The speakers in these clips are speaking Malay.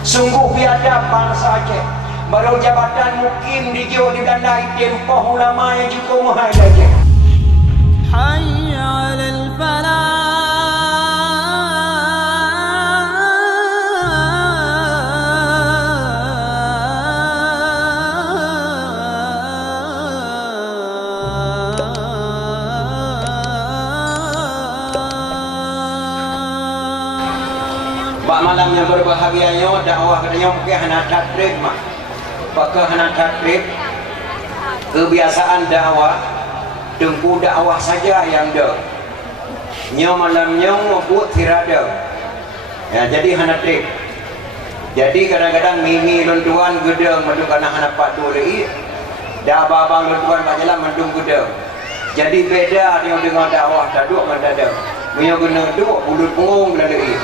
Sungguh biadab bangsa Aceh. Baru jabatan mukim di Johor di Dandai tempoh ulama yang cukup mahal Aceh. حي على الفلاح Pak malam yang berbahagianya dakwah katanya mungkin hana takrib mak. Pakai hana takrib kebiasaan dakwah tempuh dakwah saja yang dah. Nyo malamnya buat tirada. Ya jadi hana trip. Jadi kadang-kadang mimi luntuan gedeng madu kana hana padu rei. Dah babang luntuan bajalan mendung gedeng. Jadi beda dengan dakwah taduk mandada. Punya guna duk bulut punggung lalui.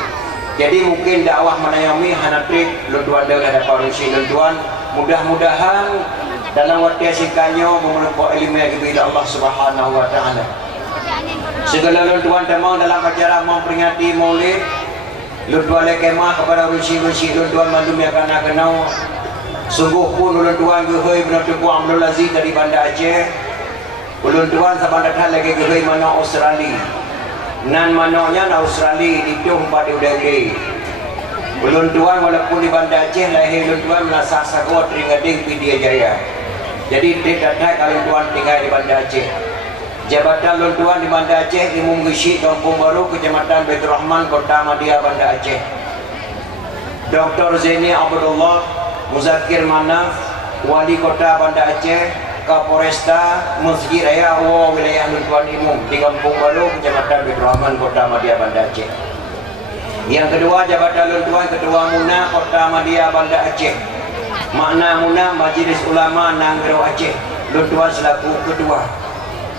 Jadi mungkin dakwah menayami hana trip luntuan dah ada parusi luntuan. Mudah-mudahan dalam waktu sikannya mengumpul ilmu yang diberi Allah Subhanahu wa taala. Segala luntuan temang dalam acara memperingati Maulid, luntuan lekemah kepada rusi-rusi luntuan mandum yang kena kenau. Sungguh pun luntuan gehoi benar Tuku Abdul Aziz dari Banda Aceh. Luntuan sama datang lagi gehoi mana Australia. Nan mananya na Australia itu pada udang. Luntuan walaupun di Banda Aceh lahir luntuan melasa sagot ringading Pidia Jaya. Jadi tidak ada kalau tuan tinggal di Banda Aceh. Jabatan luntuan di Banda Aceh di Munggisi, Kampung Baru, Kecamatan Baitur Rahman, Kota Madia, Banda Aceh. Dr. Zaini Abdullah Muzakir Manaf, Wali Kota Banda Aceh, Kapolresta Masjid Raya Awa wilayah luntuan Imum di Kampung Baru, Kecamatan Baitur Rahman, Kota Madia, Banda Aceh. Yang kedua jabatan luntuan Ketua Muna Kota Madia, Banda Aceh. Makna Muna Majlis Ulama Nanggero Aceh, luntuan selaku kedua.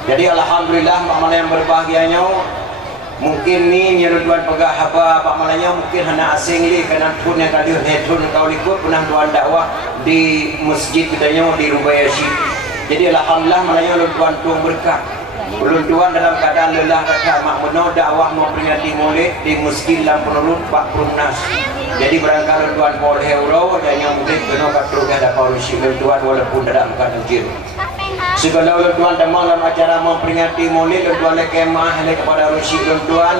Jadi alhamdulillah Pak Malaya yang berbahagianya. Mungkin ni luntuan pegah apa Pak Malaya mungkin hana asing li kerana pun yang kali hetun kau likut pernah tuan dakwah di masjid katanya di Rubayashi. Jadi alhamdulillah Malaya luntuan tuang berkah. Luntuan dalam keadaan lelah kata mak meno dakwah memperingati Maulid di Masjid Lampunulut Pak Prumnas. Jadi barangkali luntuan Paul Heuro dan yang mungkin kena katruk ada parusi luntuan walaupun tidak bukan ujir. Segala luntuan damang dalam acara memperingati Maulid luntuan lekemah kepada rusi luntuan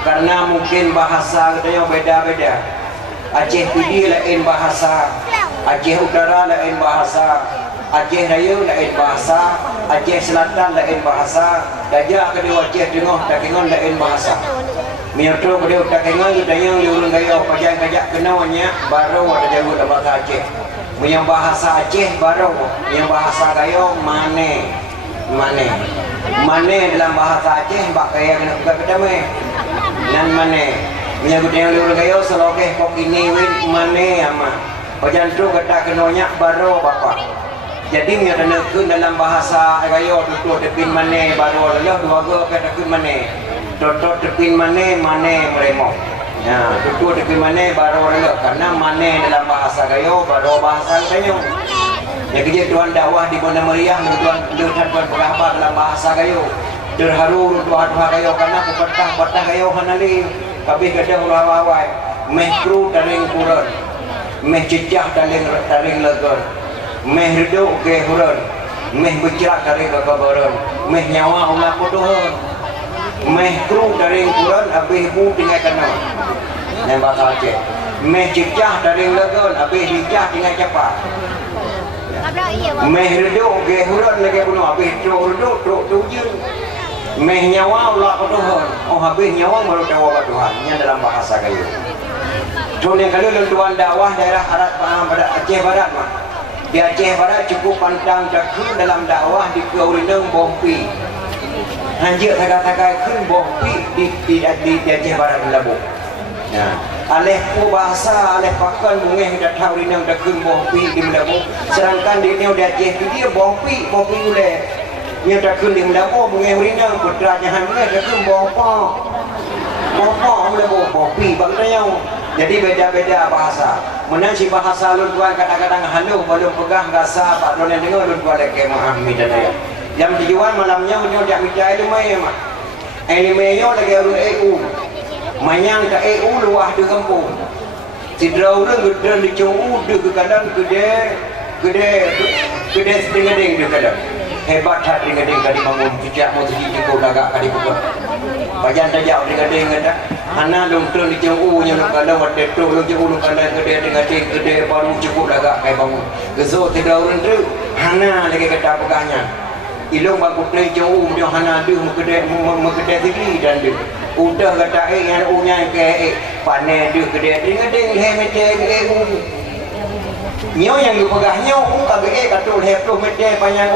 karena mungkin bahasa katanya beda-beda. Aceh Pidi lain bahasa, Aceh Utara lain bahasa, Aceh Raya lain bahasa, Aceh Selatan lain bahasa, Gajah kedua Aceh Tengah Takengon lain bahasa. Miotro kedua Takengon katanya urang gaya pajak-pajak kenawanya baru ada jauh dalam bahasa Aceh. Yang bahasa Aceh baru, yang bahasa gaya mane dalam bahasa Aceh bak kaya kena buka kedamai nan mane menyebut yang urang gaya selokeh kok ini win mane ama pajantu kata kenanya baru bapak. Jadi menyatakan dalam bahasa gaya tutur tepin mane baru lalu dua go kata tepin mane tutur tepin mane meremo. Ya, tutur tepin mane baru lalu karena mane dalam bahasa gaya baru bahasa gaya. Ya kerja tuan dakwah di Banda Meriah tuan berapa dalam bahasa gaya. Terharu tuan gaya karena patah gaya hanali. Kabeh kada ulawai meh kru daring kurun. Meh cicah daring legon. Meh reduk ke huron, meh bercerak dari kekabaran, meh nyawa ulah putuhun, meh kru dari kuran, habis ibu tinggal kena. Yang bahasa Aceh, meh cicah dari legon, habis hijah tinggal cepat. Meh reduk ke huron lagi punuh, habis reduk tujung. Meh nyawa ulah putuhun, habis nyawa baru tawa Tuhan. Ini dalam bahasa kayu. Tuan yang kali luntuan dakwah daerah pada Aceh Barat mah. Di Aceh Barat cukup pantang dakun dalam dakwah di Kaurineng Bompi. Hanjir tagai-tagai kun Bompi di Aceh Barat Labu. Ya. Aleh ku bahasa aleh pakan mungeh dak Kaurineng dakun Bompi di Labu. Sedangkan di Aceh dia Bompi ule. Nya dakun di Labu mungeh Kaurineng putra jahan mungeh dakun Bompa Labu Bompi bagtanya. Jadi beda-beda bahasa. Menang si bahasa luntuan kadang-kadang haluh belum pegang gasa Pak Don yang dengar luntuan leke memahami dan ya. Jam tujuan malamnya menyo jak micai lumai mak. Ini meyo lagi urut EU. Manyang ke EU luah di kampung. Sidra orang gede di jauh dia ke kadang gede setengah deng dia kadang hebat hat dengan deng kali bangun sejak mau sedikit kau lagak kali bukan bajan tajak dengan deng ada hana dong turun di jauh nya nak kadang wadah tu lo jauh lo kadang gede dengan deng gede baru cukup lagak kali bangun gezo sidra orang tu hana lagi kata pegahnya ilong bangku play jauh dia hana dia mengkedai diri dan dia udah kata yang unya ke panen dia kedai dengan deng mete nyo yang dipegah nyo kage katul heploh mete panjang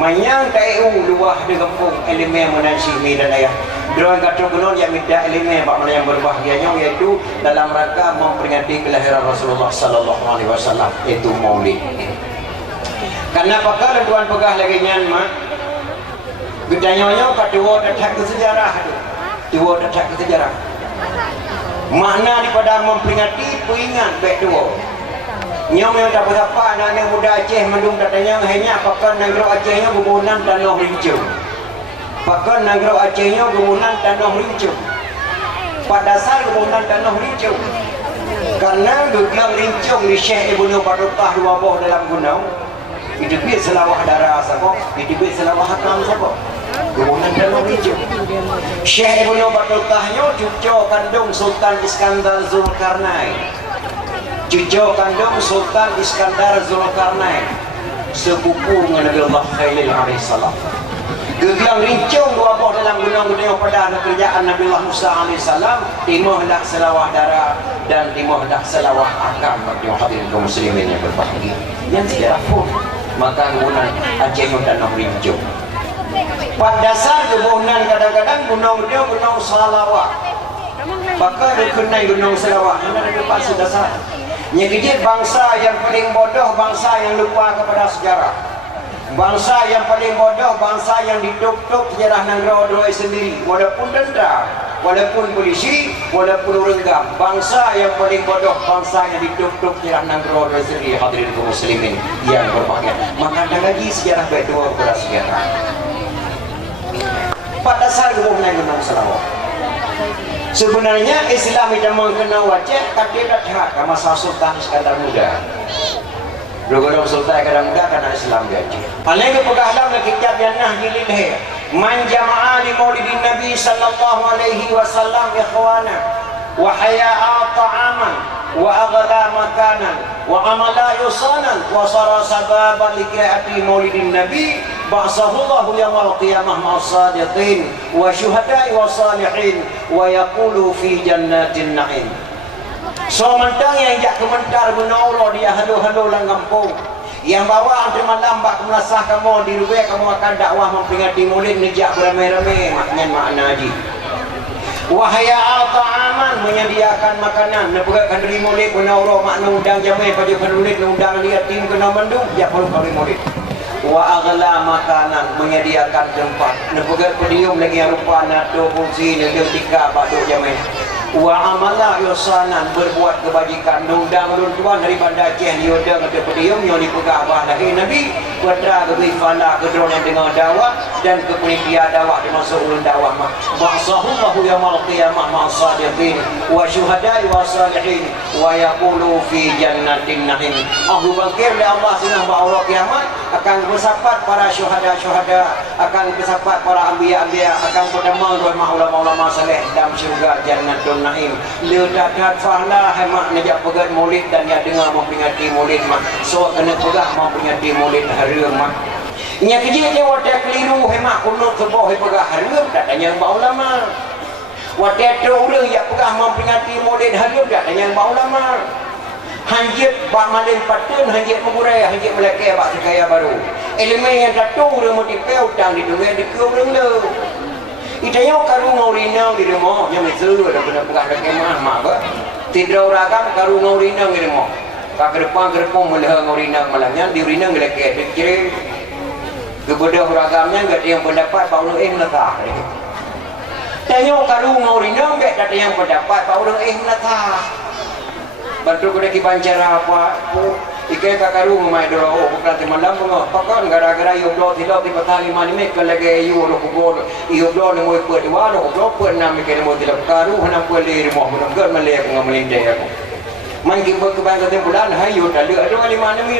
manyang kai luah di kampung elemen menansi dan ayah drone katul kunon yang minta elemen pak mana yang berbahagianya yaitu dalam rangka memperingati kelahiran Rasulullah sallallahu alaihi wasallam itu Maulid. Karena pakar tuan pegah lagi nyan mak gedanya kadua datang ke sejarah dua datang ke sejarah makna daripada memperingati peringat baik dua nyong yang tak berapa anak muda Aceh mendung katanya hanya pakar negara Acehnya bangunan tanah rincung pakar negara Acehnya bangunan tanah rincung pada dasar bangunan tanah rincung karena gelang rincung di Syekh Ibnu Battutah dua bawah dalam gunung itu bit selawah darah siapa itu bit selawah hakam siapa bangunan tanah rincung Syekh Ibnu Battutahnya cucu kandung Sultan Iskandar Zulkarnain cucu kandung Sultan Iskandar Zulkarnain sepupu dengan Nabi Allah Khalil alaihissalam gelang rincung dua buah dalam gunung-gunung pada kerjaan Nabi Allah Musa alaihissalam timah dak selawah darah dan timah dak selawah akam bagi hadirin kaum muslimin yang berbahagia yang sejarah pun maka gunung Aceh dan rincung pada dasar kebunan kadang-kadang gunung dia gunung salawat maka dikenai gunung salawat ini ada pasti dasar nyekijit bangsa yang paling bodoh bangsa yang lupa kepada sejarah bangsa yang paling bodoh bangsa yang ditutup sejarah negara dua sendiri walaupun tentera walaupun polisi walaupun renggam bangsa yang paling bodoh bangsa yang ditutup sejarah negara dua sendiri hadirin kaum muslimin yang berbahagia maka ada lagi sejarah baik dua kepada sejarah pada dasar hubungan gunung salawat sebenarnya Islam itu mengenal wajah kandidat hak masa Sultan Iskandar Muda. Rogolong Sultan Iskandar Muda karena Islam gaji. Paling kepegahlah kitab yang nah dililih. Man jama'a li maulidin Nabi sallallahu alaihi wasallam ikhwana wa haya'a ta'aman wa aghla makanan wa amala yusanan wa sara sababan li qira'ati maulidin Nabi ba'sahullahu yawmal qiyamah ma'as sadiqin wa syuhada'i wa salihin wa yaqulu fi jannatin na'im. So mentang yang jak kementar guna Allah dia halo-halo lang kampung yang bawa antri malam bak melasah kamu di rumah kamu akan dakwah memperingati Maulid nejak beramai-ramai makna haji. Wahaya ta'aman menyediakan makanan nepegakkan dari Maulid guna Allah makna undang jamai pada penulis undang dia tim kena mandung dia perlu kali Maulid. Wa aghla makanan menyediakan tempat nepegat pedium lagi yang rupa nato fungsi negeri tika baduk jamai wa amala yusanan berbuat kebajikan nundang tuan dari Banda Aceh diundang ke pedium yang dipegah abah lagi Nabi putra kebifana kedrona dengan dakwah dan kepenitian dakwah dimasuk ulun dakwah ba'sahullahu yawmal qiyamah ma'as sadiqin wa syuhada'i wa salihin wa yaqulu fi jannatin na'im. Ahlu bangkir oleh Allah senang Allah kiamat akan bersapat para syuhada akan bersapat para anbiya akan bertemu dengan ulama-ulama saleh dalam syurga jannatun na'im. Ledadat fahla hemat nejak pegat Maulid dan dia dengar memperingati Maulid mak so kena pegah memperingati Maulid harum mak nya kejadian wadah keliru hemat kunut sebuah pegah harum tak tanya mbak ulama wadah tu orang yang pegah memperingati Maulid harum tak tanya mbak ulama hanjit bak malin patun hanjit mengurai hanjit melekeh bak sekaya baru elemen yang satu orang motipe utang di dunia di kurang le itanya karu ngorina di rumah yang mesur ada kena pegah dak kemah mak ba tidak ragam karu ngorina di rumah ka depan melah ngorina malangnya di urina ngelekeh dikira kebedah ragamnya enggak ada yang pendapat bau letak tanya karu ngorina enggak ada yang pendapat bau letak bantu kuda ki bancara apa ikai kakaru mai dolo bukan malam mengo pakon gara-gara yoblo tidak di patali manime kalage yu lo kugo yoblo ne moy pedi walo yoblo pernah mikir mo tidak karu hana peli mo mo ger male ko ngamelinde aku main kita kebanyakan bulan hayu dah lihat ada lima ni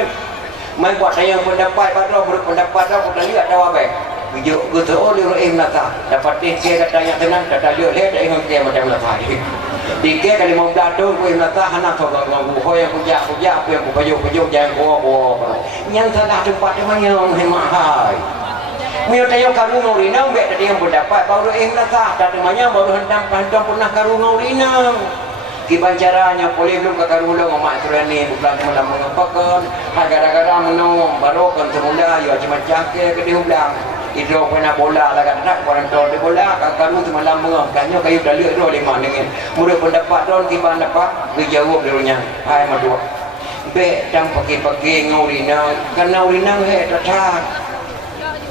main buat saya pendapat pada berpendapat dah kita lihat dah apa video kita oleh nata dapat dia kata yang tenang kata lihat dah yang dia macam nata tiga kali 15 tahun ku nata hana thok ngau ho yang puja apa yang pujo jangan bo yang salah tempat yang mahal Mio tayo karu ngorina mbek tadi yang berdapat baru nata tak temanya baru hendak pernah karu ngorina Kiban caranya boleh belum kakaru lo ngamak turani bukan mula mengapakan gara-gara menung baru kan semula yo cuma cangke ke dia ulang itu pernah bola lah kan nak orang tua dia bola kakaru tu malam mengam kanyo kayu dah lihat ro lima dengan mudah pendapat don kiban dapat dijawab dulunya hai madu be tang pagi-pagi ngorina kan ngorina he tatah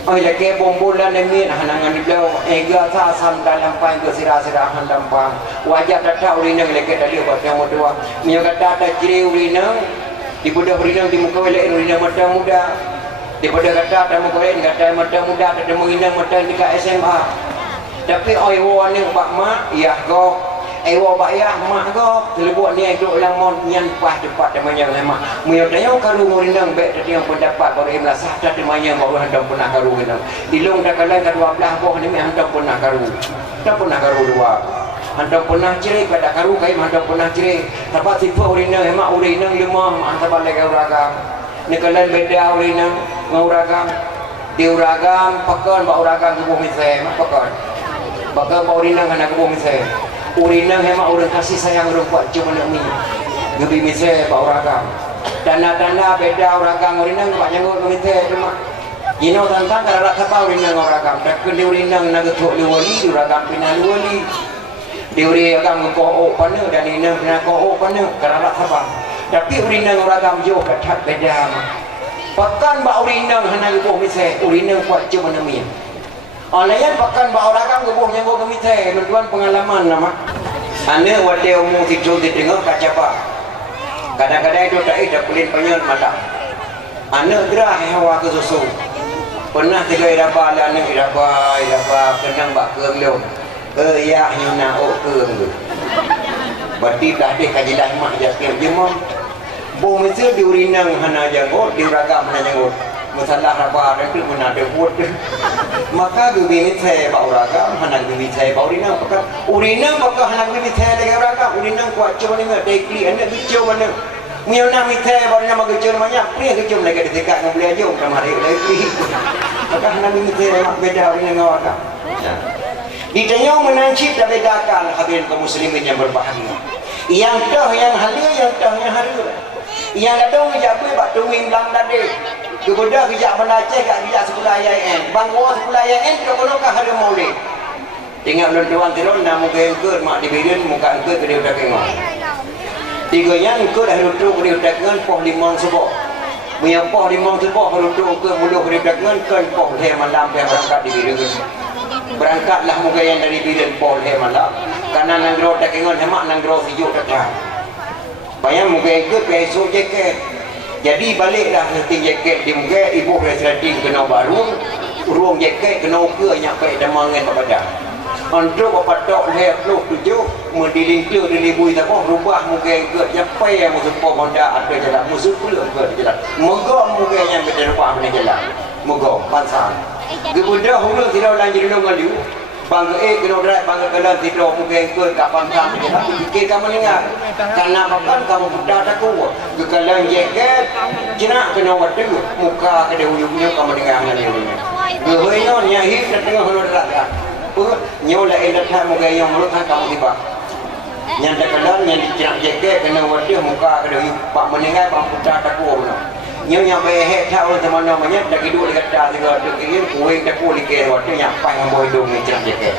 oi lagi bombolan ni hanangan di bawah ega ta sam dalam pain ke sirah-sirah handam pang wajah datang urina lagi tadi buat yang dua mio kata ada ciri urina di budak urina di muka elok urina mata muda di budak kata ada muka elok kata mata muda ada menghina mata dekat SMA tapi oi wo ni bak mak ya go wo bak ya mak go telebuk ni duk lang mon nyan pas depat temanya mak mio dayo karu urina bek tadi yang pendapat baru imlah sah tak temanya baru handam pernah karu urina dilung dah kalan kedua belah boh ni handam pernah karu tak pernah karu dua handam pernah cerai pada karu kai handam pernah cerai tapi tipe urina mak urina lemah antara balik uragam ni kalan beda urina nguragam di uragam pakan ba uragam tubuh misai mak pakan ba urina kana tubuh misai urina mak urang kasih sayang urang buat cuma nak ni gebi misai ba uragam tanda-tanda beda uragam urina ba jangut misai cuma Ino tantang kalau rasa tahu urina uragam tak kena urina nak ketuk liwali uragam pina liwali diuri agam ko pana dan ina pina ko pana kalau rasa tahu tapi urina uragam jo kat beda pakan ba urina hana gebuh misai urina kuat cuma nami olayan pakan ba uragam gebuh jangut misai mentuan pengalaman nama ane wate umum tidur di tengah kaca pak kadang-kadang itu tak ada pelin penyel mata ane gerah hawa ke susu pernah tiga iraba lana iraba kenang bak keung leu ya nyuna o keung tu berarti dah deh kajilah mak jakim jemam bo mesti diurinang hana jangot diuragam hana jangot masalah raba dan tu mana ada buat maka gebi saya bak uragam hana gebi saya bak urinang pakai urinang pakai hana gebi saya lagi uragam urinang kuat cuma ni dekli anda kicau mana Mio na mithe baru nama kecil banyak, pria kecil lagi dekat dengan beliau jom kemari lagi. Maka nabi mithe beda orang yang awak. Ditanya menancip dan bedakan hadirin kaum muslimin yang berbahagia. Yang dah yang halia, yang dah yang haria. Yang datang menjaga batu minglang tadi. Kemudian kerja menaceh kat kerja sekolah IAIN. Bangwa sekolah IAIN kita perlu ke hari maulid. Tengok tuan turun nama muka engkau mak dibirin muka engkau ke dia udah tengok. Tiganya engkau dah duduk dia dagangan poh limang sebab punya poh limang sebab duduk engkau mulu dia dagangan kan poh leh malam dia berangkat di birin berangkatlah muka yang dari birin poh leh malam karena nanggro dagangan hemat nanggro hijuk datang bayang muka engkau besok jaket jadi baliklah nanti jaket di muka ibu resleting kena baru ruang jaket kena ukur nyampe demangan badan untuk patok leh lu tujuh mendiling tu dilibui tak mau rubah muka engkau sampai yang musuh Honda ada jalan musuh pula engkau jalan moga muka yang beda rubah mana jalan moga pansang kemudian hulu tidak lanjut dulu ngalu bangga kena drive bangga kena tidak muka engkau kat pansang jalan fikir kamu dengar karena pakan kamu budak takut kekalan jaket jenak kena waktu muka kena uyuhnya kamu dengar ngalu gehoynya nyahir tengah hulu dekat nyola edatah muka yang mulut kamu tiba yang terkenal yang dicerak jaket kena wadah muka kena pak meninggal pak putar takut nyonya behek tahu teman namanya tak hidup dekat dah juga tu kirim kuing takut likir wadah nyampai yang boy dong cerak jaket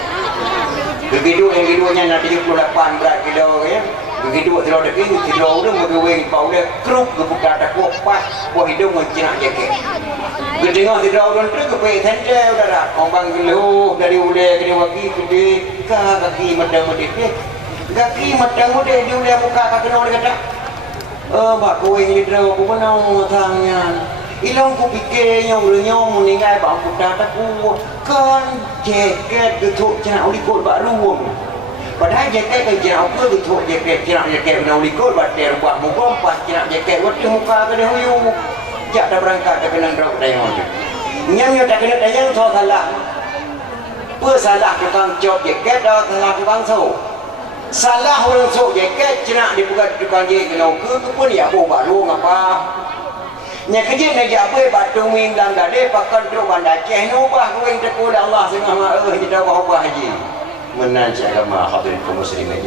begitu yang keduanya nak 78 berat kilo ya begitu tidak ada ini tidak udah berkuing pak udah kruk kebuka takut pas boy dong cerak jaket Gedengah tidak orang tu kepai tender udah dah. Orang geluh dari udah kena waki kede kaki madang mudih. Kaki madang mudih dia udah muka kaki kena dia kata. Bak kowe ni draw aku menau tangan. Ilong ku fikirnya ulanya meninggal bang putar takut kan jaket getuk cina uli kot bak ruang. padahal jaket kan jenak apa betul jaket kena ulikut batik buat muka empat jenak jaket waktu muka kena huyu jak dah berangkat dah kena drop dayang nyamnya tak kena dayang so salah apa salah tukang cop jaket dah salah tukang so salah orang sok jaket jenak dibuka tukang jaket kena ke pun ya bawa baru ngapa nya kerja nak jak apa batu ming dalam dade pakai duk bandar ceh ubah kau yang tekul Allah Subhanahu kita ubah haji menajak agama hadirin kaum muslimin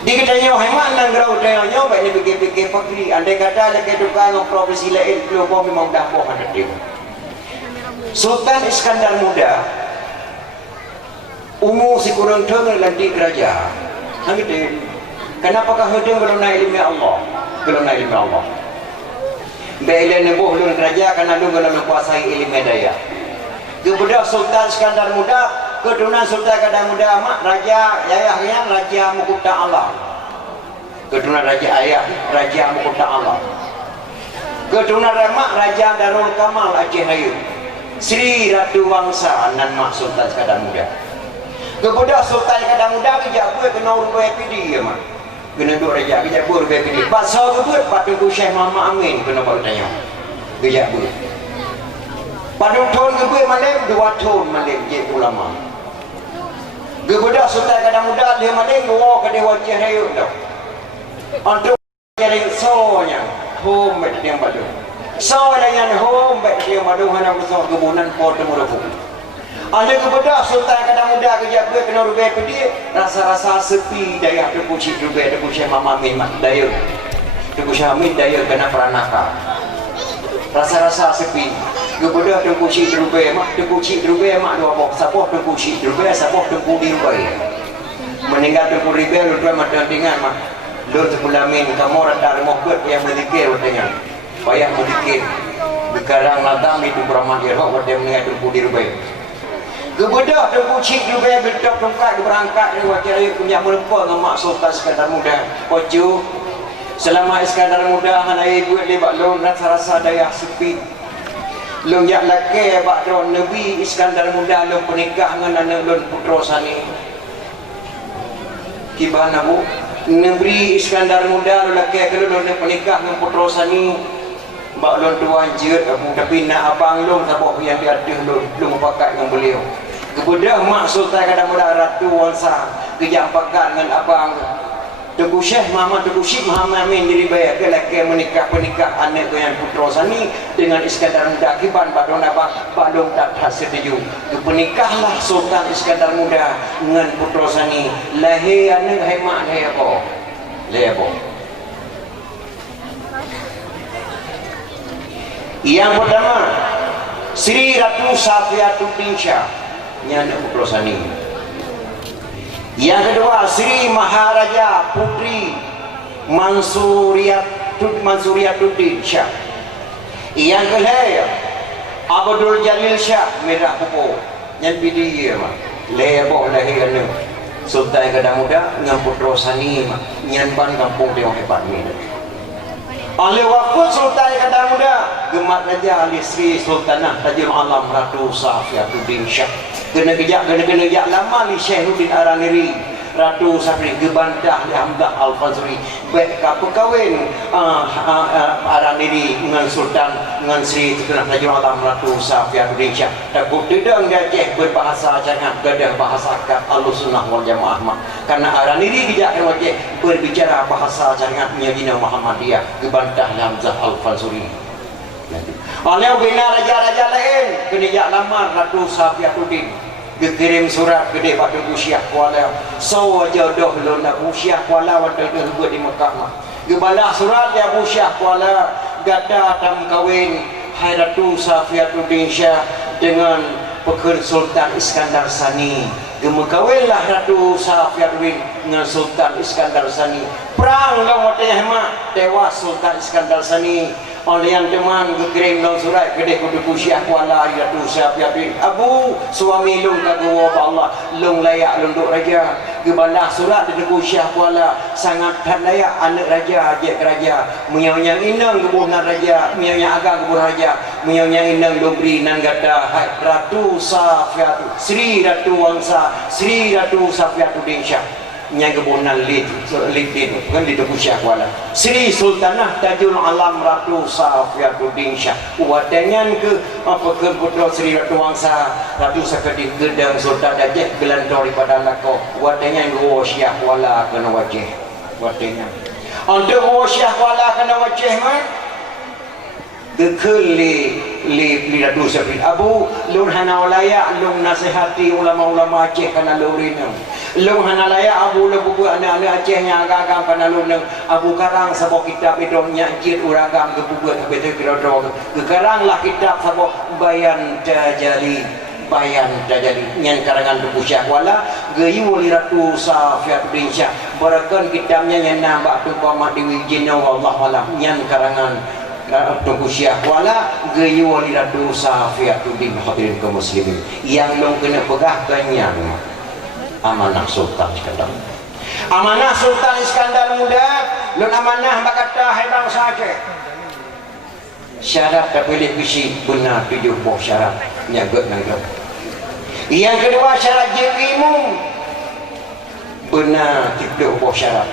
di kedanya hemat nang grau tanya baik ni fikir-fikir fakri andai kata lagi tukang profesi lain keluar memang dah boh ada dia Sultan Iskandar Muda umur si kurang tengah lantik kerajaan hang dia kenapa kah hudung belum naik ilmu Allah belum naik ilmu Allah bila nebuh lun kerajaan kerana lun belum menguasai ilmu daya kemudian Sultan Iskandar Muda keturunan Sultan Iskandar Muda mak raja ayahnya Raja Mukuta Allah keturunan raja ayah Raja Mukuta Allah keturunan mak Raja Darul Kamal Aceh Raya Sri Ratu Wangsa nan mak Sultan Iskandar Muda kemudian Sultan Iskandar Muda kejap gue kena urut PD ya mak kena duduk raja kejap gue urut PD pasal kebut Patung Syekh Muhammad Amin kena buat tanya kejap gue Padung tahun kebut malam 2 tahun malam je ulama kemudian Sultan Iskandar Muda dia malam dua ke dia wajah raya dah untuk jaring sonya home bet yang badu so dengan home bet yang badu hana besar kebunan port temuruk ada kemudian Sultan Iskandar Muda kejap gue kena rubai ke dia rasa-rasa sepi daya terpucik rubai terpucik Mama Amin daya terpucik Amin daya kena peranaka rasa-rasa sepi kemudian terpucik rubai mak terpucik rubai mak dua bok siapa terpucik rubai siapa terpudi rubai meninggal terpudi rubai rubai mata dengan mak lur sepulamin kamu rata remuk buat yang berzikir katanya payah berzikir bekarang ladang itu beramah irhok pada meninggal terpudi rubai kemudian terpucik rubai gedok tongkat berangkat dari wakil raya punya melempar dengan mak Sultan Iskandar Muda ojo selama Iskandar Muda hanai buat lebak lor rasa-rasa daya sepi lung yak laki bakro Nabi Iskandar Muda lung pernikah dengan anak lung putra sani kibana bu Nabi Iskandar Muda lung laki kalau lung pernikah dengan putra sani bak lung tuan jut tapi nak abang lung sabok yang diaduh lung pakat dengan beliau kemudian mak Sultan Iskandar Muda Ratu Wangsa kejap pakat dengan abang Tengku Syekh Muhammad Tengku Syekh Muhammad Amin diri bayar ke laki menikah anak dengan putra sani dengan Iskandar Muda kiban badon apa badon tak setuju pernikahlah Sultan Iskandar Muda dengan putra sani lahir anak hemat lahir apa yang pertama Sri Ratu Safiatuddin Shah anak putra sani yang kedua Sri Maharaja Putri Mansuriatuddin Shah yang ketiga Abdul Jalil Shah Merah Pupu yang bidi mah leboh lahirnya Sultan Iskandar Muda dengan putra sani mah nyanban kampung tengok hebat ni oleh waktu Sultan Iskandar Muda gemat raja Ali Sri Sultanah Tajul Alam Ratu Safiatuddin Shah kena jak lama li Syekhuddin Araniri Ratu Safri gebantah li Hamzah Al-Fazri baik ka perkahwin Araniri dengan Sultan dengan Sri Sultanah Tajul Alam Ratu Safiatuddin Shah takut tidak ngajeh berbahasa jangan gadah bahasa kat Ahlussunnah wal Jamaah mah karena Araniri tidak ngajeh berbicara bahasa jangan menyina Muhammadiyah gebantah li Hamzah Al-Fazri oleh bina raja-raja lain kena lamar Ratu Safiatuddin dikirim surat gede pada Busyah Kuala so jodoh lo nak Busyah Kuala waktu itu buat di Mekah mah gebalah surat ya Busyah Kuala gada tam kawin hai Ratu Safiatuddin Shah dengan peker Sultan Iskandar Sani gemekawinlah Ratu Safiatuddin dengan Sultan Iskandar Sani perang lawan Tehma tewas Sultan Iskandar Sani oleh yang teman kekirim dalam surat kedai kudu Busyah Kuala Ratu Safiatuddin abu suami lung kagua Allah lung layak lunduk raja gebalah surat dari Busyah Kuala sangat tak layak anak raja ajak raja menyang inang kebunan raja menyang agak kebunan raja Mionya inang dobri nan gata Ratu Safiatu Sri Ratu Wangsa Sri Ratu Safiatu Dinsya nya kebunan lid kan di Tepusyak wala Sri Sultanah Tajul Alam Ratu Safiatu Dinsya wadangan ke apa ke putra Sri Ratu Wangsa Ratu Sakadin Gedang Sultan Dajjal gelantori pada lako wadangan Wosyak wala kena wajah wadangan untuk Wosyak wala kena wajah mah dekul li Ratu Safiatu Abu lun hana walaya lun nasihati ulama-ulama Aceh kana lurina lung hanalaya abu lebu anak-anak Aceh yang agak-agak kana lung abu karang sabok kitab itu nyajit uragam ke buku betul kira-kira ke karang lah kitab sabok bayan tajali nyan karangan Tepusyak wala geyu li Ratu Safiatu Dinsya barakan kitabnya yang nambah tu Muhammad Dewi Jina wallah alam nyan karangan Tepusyak wala geyu li Ratu Safiatu Dinsya hadirin kaum muslimin yang long kena pegah kanyang amanah Sultan Iskandar. Amanah Sultan Iskandar muda, lun amanah bakata hai bangsa Aceh. Syarat terpilih bisi benar 7 buah syarat nyaget nangkep. Yang kedua syarat ilmu benar 7 buah syarat.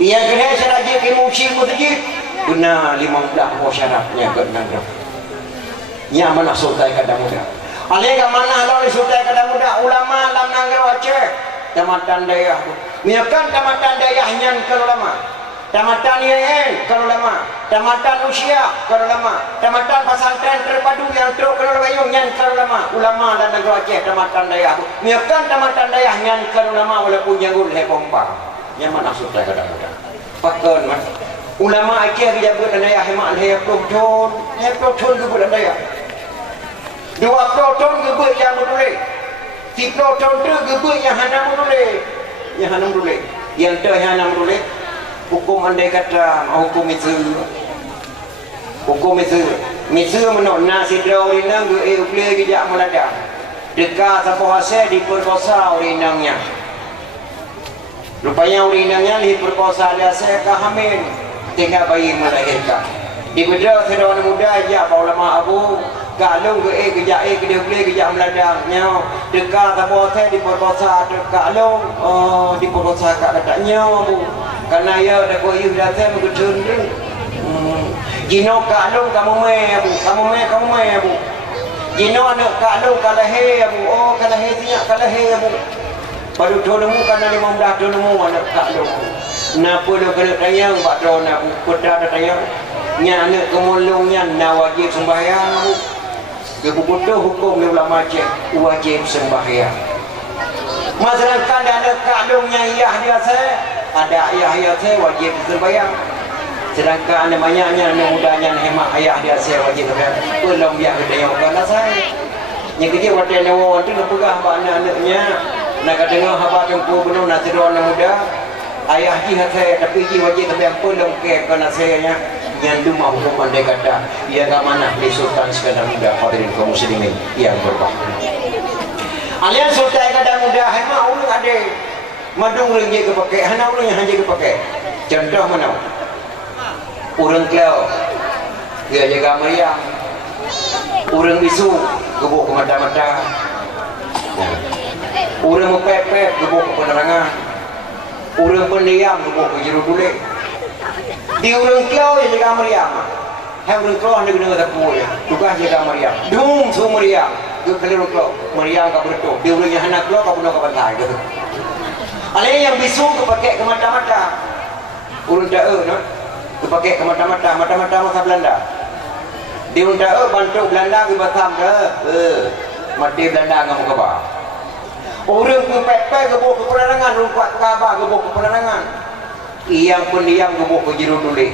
Yang kedua syarat ilmu ilmu tajwid benar 15 buah syarat nyaget nangkep. Nya amanah Sultan Iskandar muda. Alega mana lawan sultan kada muda ulama lam nangro Aceh tamatan dayah miakan tamatan dayah nyan kalau lama tamatan yen kalau lama tamatan usia kalau lama tamatan pesantren terpadu yang teruk kalau bayung nyan kalau lama ulama lam nangro Aceh tamatan dayah miakan tamatan dayah nyan kalau lama walaupun janggul he pompa nya mana sultan kada muda pakon mas ulama Aceh dijaga dayah hemak he proton ke dayah 2 proton gebek yang menulis 3 proton tu gebek yang hana menulis yang tu hana menulis hukum andai kata hukum itu menok nasi drawinang ge uple gejak melada dekat sapo hasil diperkosa urinangnya rupanya urinangnya diperkosa dia saya hamil tinggal bayi melahirkan dibeda sedawan muda aja ulama abu kalung ke gejak dia boleh gejak meladangnya dekat apa saya diperkosa dekat long diperkosa kat katanya bu karena ya ada koyu datang begedun tu jino kalung kamu me bu jino anak kalung kalahe bu oh kalahe siap kalahe bu baru donomu karena 15 donomu anak kalung napa lo kena tayang pak dona bu kota tayang nya anak kemulungnya na wajib sembahyang bu kebutuhan hukum ulama Aceh wajib sembahyang. Masyarakat ada kandungnya ayah dia saya, ada ayah saya wajib sembahyang. Sedangkan ada banyaknya anak mudanya hemat ayah dia saya wajib sembahyang. Belum biar kita yang bukan saya. Yang kecil waktu nawa tu nak pegang anak-anaknya, nak dengar haba tempuh benar nak tidur anak muda. Ayah dia saya tapi dia wajib sembahyang belum ke kerana saya nya. Yang rumah hukum andai kata ia tak mana di Sultan Iskandar muda hadirin kaum muslimin yang berbahagia. Alian Sultan Iskandar muda hema ulun ade madung ringgit kepakai hana ulun yang hanya kepakai. Contoh mana? Urang Klau dia jaga meriam. Urang bisu gebuk ke mata-mata. Urang mepepet gebuk ke penerangan. Urang pendiam gebuk ke jeru kulit. Di urang Klau yang jaga meriam. Hai urang Klau hendak dengar takut ya. Tugas jaga meriam. Dung su meriam. Ke urang Klau meriam ka bertu. Di urang yang hendak Klau ka puno ka pantai gitu. Ale yang bisu kepakai ke mata-mata. Urang dae no. Kepakai ke mata-mata masa Belanda. Di urang dae bantu Belanda ke Batam dah. Mati Belanda ngamu ka ba. Urang ke pepe ke bawah ke penerangan, rumput kaba ke bawah ke penerangan. Yang pendiam ke bawah ke jeru tulis.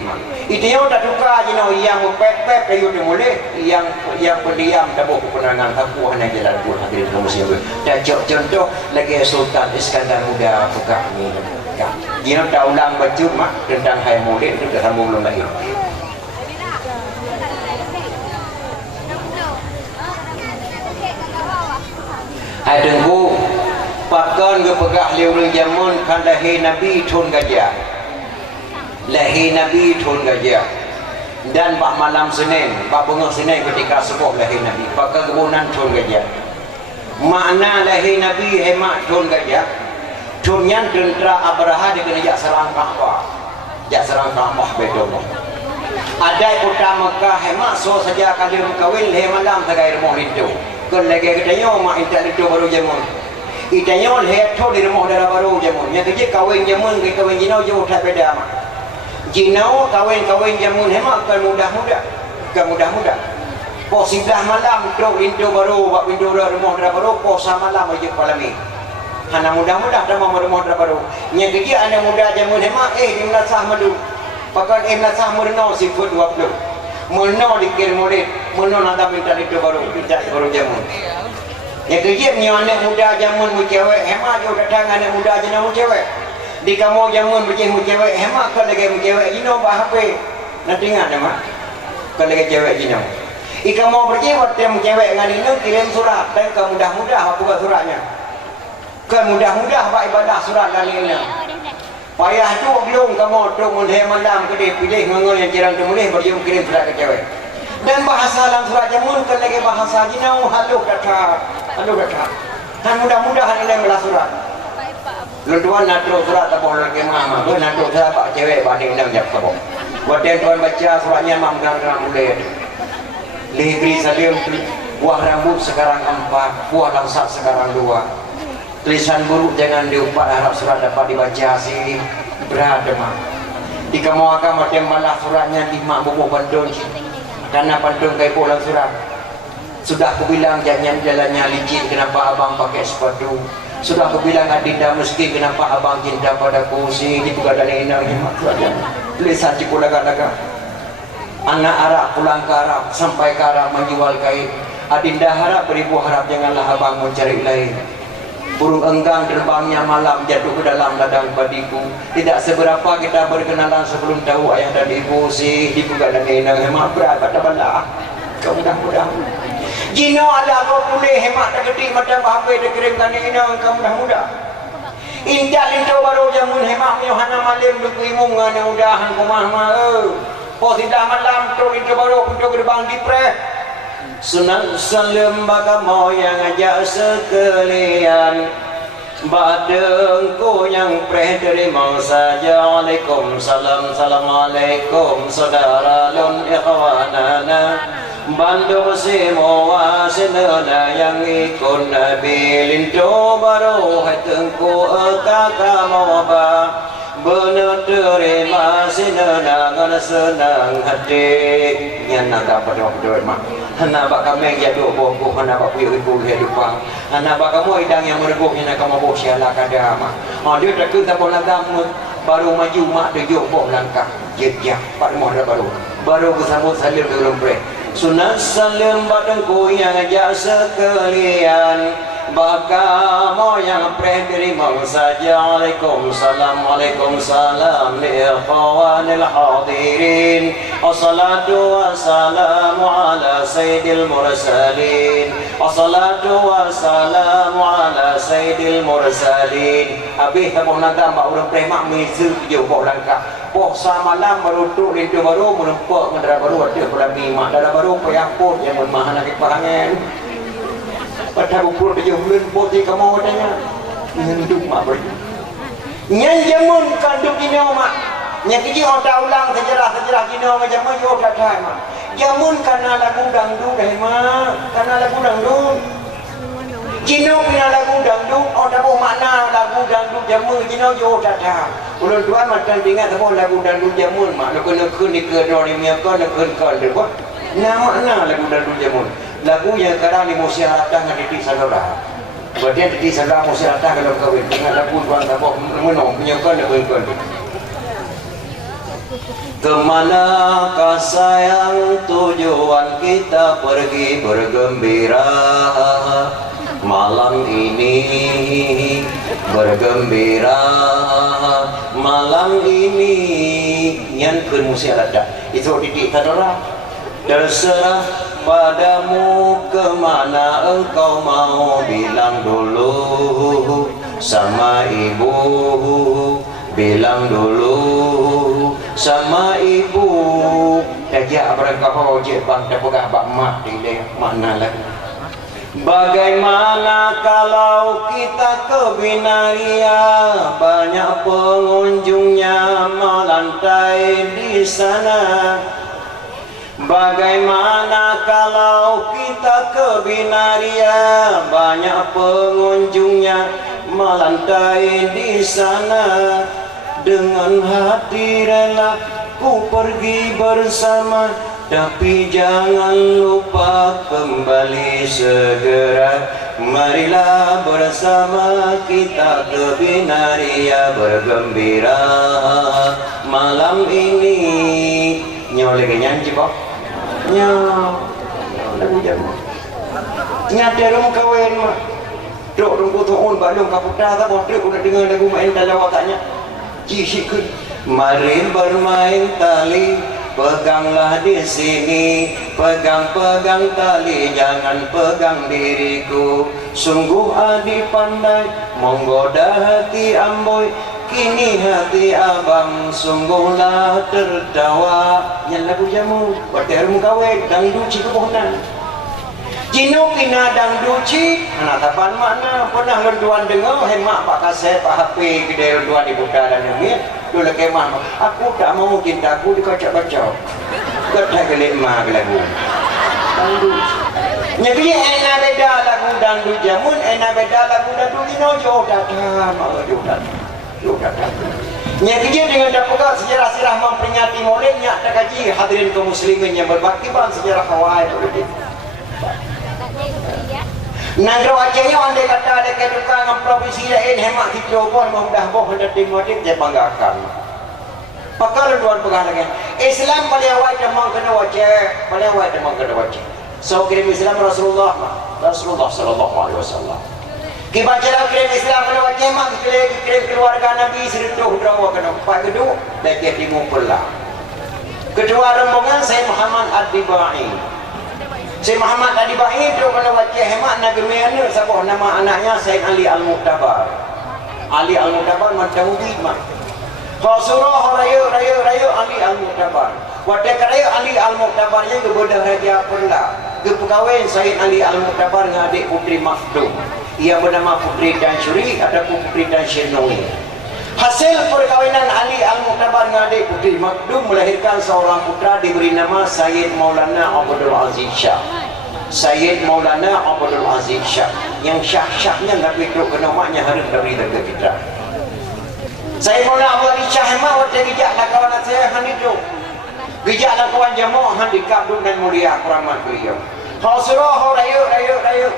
Itu yang tak suka je no yang pepe ke yo mulai, yang pendiam ke bawah ke penerangan aku hanya jalan pun hadirin kaum muslimin. Dan contoh lagi Sultan Iskandar muda buka ni. Dia tak ulang baca mak tentang Hai Maulid itu dah sambung belum lahir. Hai tengku pakon ke pegah liu jamun kan lahir Nabi thun gajah. Lahir Nabi thun gajah. Dan pak malam Senin, pak bunga Senin ketika subuh lahir Nabi, pak kebunan tun gajah. Makna lahir Nabi hemat tun gajah. Tunyan tentera Abraha dia kena jak serang Kaabah. Jak serang Kaabah Baitullah. Ada kota Mekah hemat so saja kali kawin le malam tagai rumah itu. Kon lagi katanya mak intak itu baru jamun. Itanya le to di rumah darah baru jamun. Yang kerja kawin jamun ke kawin jinau jauh tak beda mak. Jinau kawin jamun hemat kan mudah-mudah. Kan mudah-mudah. Pos singgah malam itu baru buat pintu rumah darah baru pos malam aja palami. Hana mudah-mudah dah mau rumah baru. Yang kerja anak muda jamun hemat di Melasah madu. Pakai Melasah merno sifat 20. Merno dikir murid, merno nak minta itu baru jamun. Yang kerja ni anak muda jamun cewek hemat jo datang anak muda jamun cewek. Di kamu jamun berjih cewek hemat kan lagi cewek jino bah HP. Nanti ingat dah mak. Kan lagi cewek jino. Ika mau berjih waktu cewek dengan ini kirim surat dan ke mudah-mudah apa suratnya. Kan mudah-mudah buat ibadah surat dan ini. Payah tu belum kamu tu mulai malam ke dia pilih ngangul yang jirang tu mulai berjum kirim surat ke cewek. Dan bahasa dalam surat jamun kan lagi bahasa jinau halus kata. Dan mudah-mudahan ini belah surat. Luntuan nak terus surat tak boleh lagi mama. Gue nak terus surat pak cewek banding dan jap kau. Buat tuan baca suratnya mam gang mulai. Libri salim buah rambut sekarang 4, buah langsat sekarang 2. Tulisan buruk jangan diumpat, harap surat dapat dibaca sini berada mak. Jika mau akan macam malah suratnya di mak bubuh pantun karena pantun kai pulang surat. Sudah aku bilang jangan jalannya licin, kenapa abang pakai sepatu. Sudah aku bilang adinda meski, kenapa abang cinta padaku. Sini juga dari inang mak suratnya. Tulisan cipu laga-laga. Anak Arab pulang ke Arab sampai ke Arab menjual kain. Adinda harap beribu harap janganlah abang mencari lain. Burung enggang terbangnya malam jatuh ke dalam ladang padiku. Tidak seberapa kita berkenalan sebelum tahu ayah dan ibu. Si ibu gak ada nenang hemat berat kata bala. Kau mudah-mudah. Jino ada kau boleh hemat tak ketik macam HP dikirimkan nenang kau mudah-mudah. Injal itu baru jamun hemat Yohana malim duku imum ngana udahan kumah-mah. Oh tidak malam tu itu baru pintu gerbang dipres. Sunat salam baka moyang aja sekalian. Badengku yang preh terima saja. Waalaikumsalam. Assalamualaikum saudara lun ikhwanana. Bandung semua senana yang ikut Nabi lintu baru hatengku kakak mau ba. Benar terima senang senang hati. Yang nak dapat doa mak. Anak bak kami yang jaduk bohong, anak bak puyu ibu dia lupa. Anak bak kamu idang yang mereguh yang kamu boh sialah kada mak. Dia tak kena tak langkah baru maju mak tujuh boh langkah. Jejak pak muda baru kesambut salim dalam pre. Sunat salim badengku yang ajak sekalian. Baka moyang preh terima saja. Waalaikumsalam. Waalaikumsalam li ikhwanil hadirin. Wassalatu wassalamu ala sayyidil mursalin. Wassalatu wassalamu ala sayyidil mursalin. Habis tabuh nanti mbak orang preh mak mengisi tujuh boh langkah. Poh samalam baru tu itu baru menempak ngedara baru ada pelami mak dara baru payapun yang bermahan lagi pahangan. Pada ukur dia bulan putih kamu adanya hidup mak beri nyan jamun kandung kino mak nyan kiji otak ulang sejarah kino macam mana yo kata mak jamun karena lagu dangdut dah mak karena lagu dangdut kino punya lagu dangdut otak makna lagu dangdut jamun kino yo kata ulun tuan macam ingat apa lagu dangdut jamun mak nak kena dikendori miakan nak kena dekat nama lagu dangdut jamun. Lagu yang sekarang di musyaratah dengan didik saudara. Kemudian didik saudara musyaratah kalau kahwin dengan lagu tuan kapok menong penyokong dan berikut. Kemanakah sayang tujuan kita pergi bergembira malam ini bergembira malam ini yang ke musyaratah itu didik saudara. Terserah padamu kemana engkau mau bilang dulu sama ibu, bilang dulu sama ibu Dajak berkah je bang dapegah bak mak dia makna lagu. Bagaimana kalau kita ke Binaria, banyak pengunjungnya melantai di sana. Bagaimana kalau kita ke Binaria, banyak pengunjungnya melantai di sana. Dengan hati rela ku pergi bersama, tapi jangan lupa kembali segera. Marilah bersama kita ke Binaria bergembira malam ini. Nyaw lagi nyanyi kok. Nyaw lagu jamu. Nyata rum kawin mah. Dok rum kutuun balung kaputra tak boleh udah dengar lagu main dalam wataknya. Jihikun. Mari bermain tali, peganglah di sini, pegang-pegang tali, jangan pegang diriku. Sungguh adi pandai, menggoda hati amboi, kini hati abang sungguhlah tertawa. Yang lagu jamu, waterum kawin, dangdu cikupohnan. Jino pina dangduci, anak tapan mana pernah lenduan dengar hemat pak kaset pak HP gede lenduan di buka dan nyemit dulu kemah aku tak mau cintaku dikacak-kacak kedah gelik mah lagu dangduci nyebiji enak beda lagu dangdu jamun enak beda lagu dangdu jino jauh datang malah jauh datang nyebiji dengan dapat sejarah-sejarah memperingati maulidnya tak kaji hadirin kaum muslimin yang berbakti bang sejarah kawai politik. Nangro Acehnya andai kata ada kedukaan dengan provinsi lain hemat dicoba mudah boh hendak timodik dia banggakan. Pakal luar pegangan. Islam paling awal demang kena wajah, paling awal demang kena wajah. So kirim Islam Rasulullah sallallahu alaihi wasallam. Kita cara kirim Islam kena wajah mak kirim keluarga Nabi serutuh drawa kena pak gedung dan dia timur pula. Kedua rombongan saya Muhammad Ad-Dibai. Syekh Muhammad Ad-Dibai itu kena wajah hemat negeri mana sabah nama anaknya Syekh Ali Al-Muqtabar. Ali Al-Muqtabar macam ubid mah. Rasulullah raya Ali Al-Muqtabar. Wadah raya Ali Al-Muqtabar yang kebedah raja perla. Kepegawai Syekh Ali Al-Muqtabar dengan adik putri Makhdum. Ia bernama Putri Dansyuri ataupun Putri Dansyirnui. Hasil perkawinan Ali Al-Muqtabar dengan adik Putri Makhdum melahirkan seorang putra diberi nama Sayyid Maulana Abdul Aziz Shah. Sayyid Maulana Abdul Aziz Shah. Yang syah-syahnya nak hidup kena maknya harus dari darga kita. Sayyid Maulana Abdul Aziz Shah hemat waktu gijaklah kawan saya han hidup. Gijaklah kawan jamaah han dikabdun dan mulia keramat beliau. Rasulullah rayu.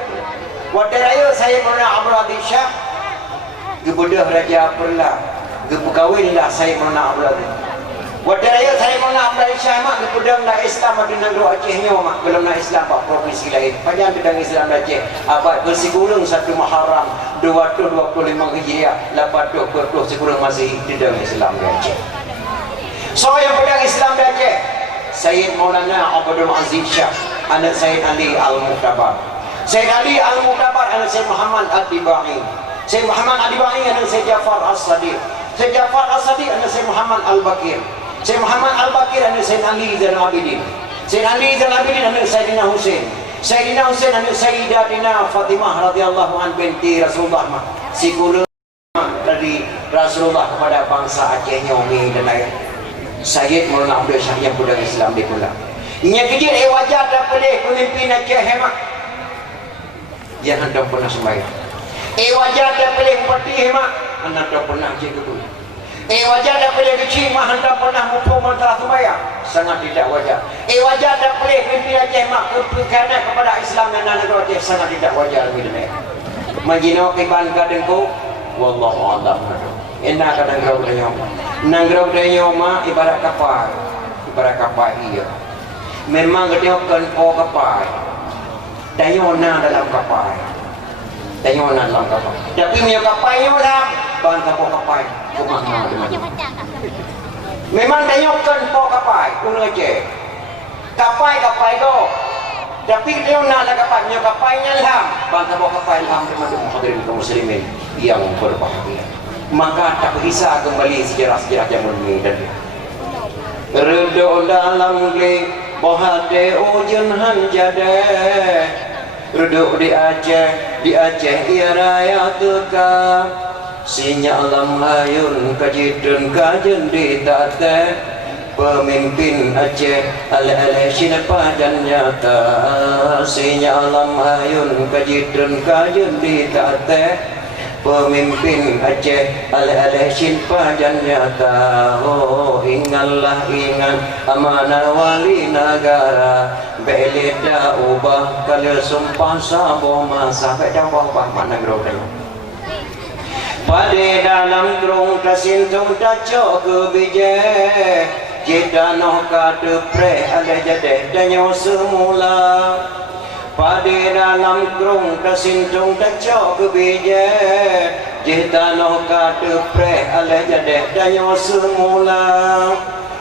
Waktu rayu Sayyid Maulana Abdul Aziz Shah kebedah raja perla kepegawailah saya mana Abdul Aziz. Waktu raya saya mana Abdul Aziz mak kebedah nak Islam di negara Acehnya mak belum nak Islam pak provinsi lain. Panjang bidang Islam Aceh. Abad bersigurung 1 Muharram 225 Hijriah 820 sigurung masih di dalam Islam di Aceh. So yang pedang Islam di Aceh Sayyid Maulana Abdul Aziz Shah, anak Sayyid Ali Al-Muqtabar. Sayyid Ali Al-Muqtabar anak Sayyid Muhammad Ad-Dibai. Syekh Muhammad Ad-Dibai anak Syekh Jafar As-Sadiq. Syekh Jafar As-Sadiq anak Syekh Muhammad Al-Bakir. Syekh Muhammad Al-Bakir anak Syekh Ali Zainal Abidin. Syekh Ali Zainal Abidin anak Sayyidina Husain. Sayyidina Husain anak Sayyidatina Fatimah radhiyallahu an binti Rasulullah. Si guru dari Rasulullah kepada bangsa Aceh Nyomi dan lain. Sayyid Maulana Abdul Syah yang budaya Islam di pula. Nya kecil wajah tak boleh pemimpin Aceh hemat. Yang hendak pernah sembahyang. Wajah dah pilih peti mak, anda tak pernah jadi tu. Wajah dah pilih kecil mak, anda pernah mupuk mentah sembahyang, sangat tidak wajar. Wajah dah pilih pimpinan Aceh mak, kerana kepada Islam dan negara Aceh sangat tidak wajar begini. Majino kiban kadengku, wallahu a'lam. Enak kadang grau dayong. Nanggrau dayong mak ibarat kapal, iya. Memang dia kenpo kapal. Dayong na dalam kapal. Tengok nak dalam kapal. Tapi punya kapal ni lah, bahan kapal kapal. Memang tengokkan po kapal, uno je. Kapal go. Tapi dia nak ada kapal, punya kapalnya lah, bahan kapal lah. Teman-teman hadirin kaum muslimin yang berbahagia. Maka tak bisa kembali sejarah-sejarah zaman ini dan Redok dalam geli bohade ujun hanjade. Redok di Aceh ia raya teka. Sinyalam hayun kajidun kajen di tate. Pemimpin Aceh ale-ale sinapa dan nyata. Sinyalam hayun kajidun kajen di tate. Pemimpin Aceh ale-ale sinpa dan nyata. Oh ingatlah ingat amanah wali negara. Beleda ubah kalau sumpah saboh masa. Sampai dah ubah mana gerok dah. Pada dalam kerung kasintung dacok ke bijak. Jika noh kata pre ale jadeh danyo semula. Pada dalam kerung kasintung dacok ke bijak. Jika noh kata pre ale jadeh danyo semula.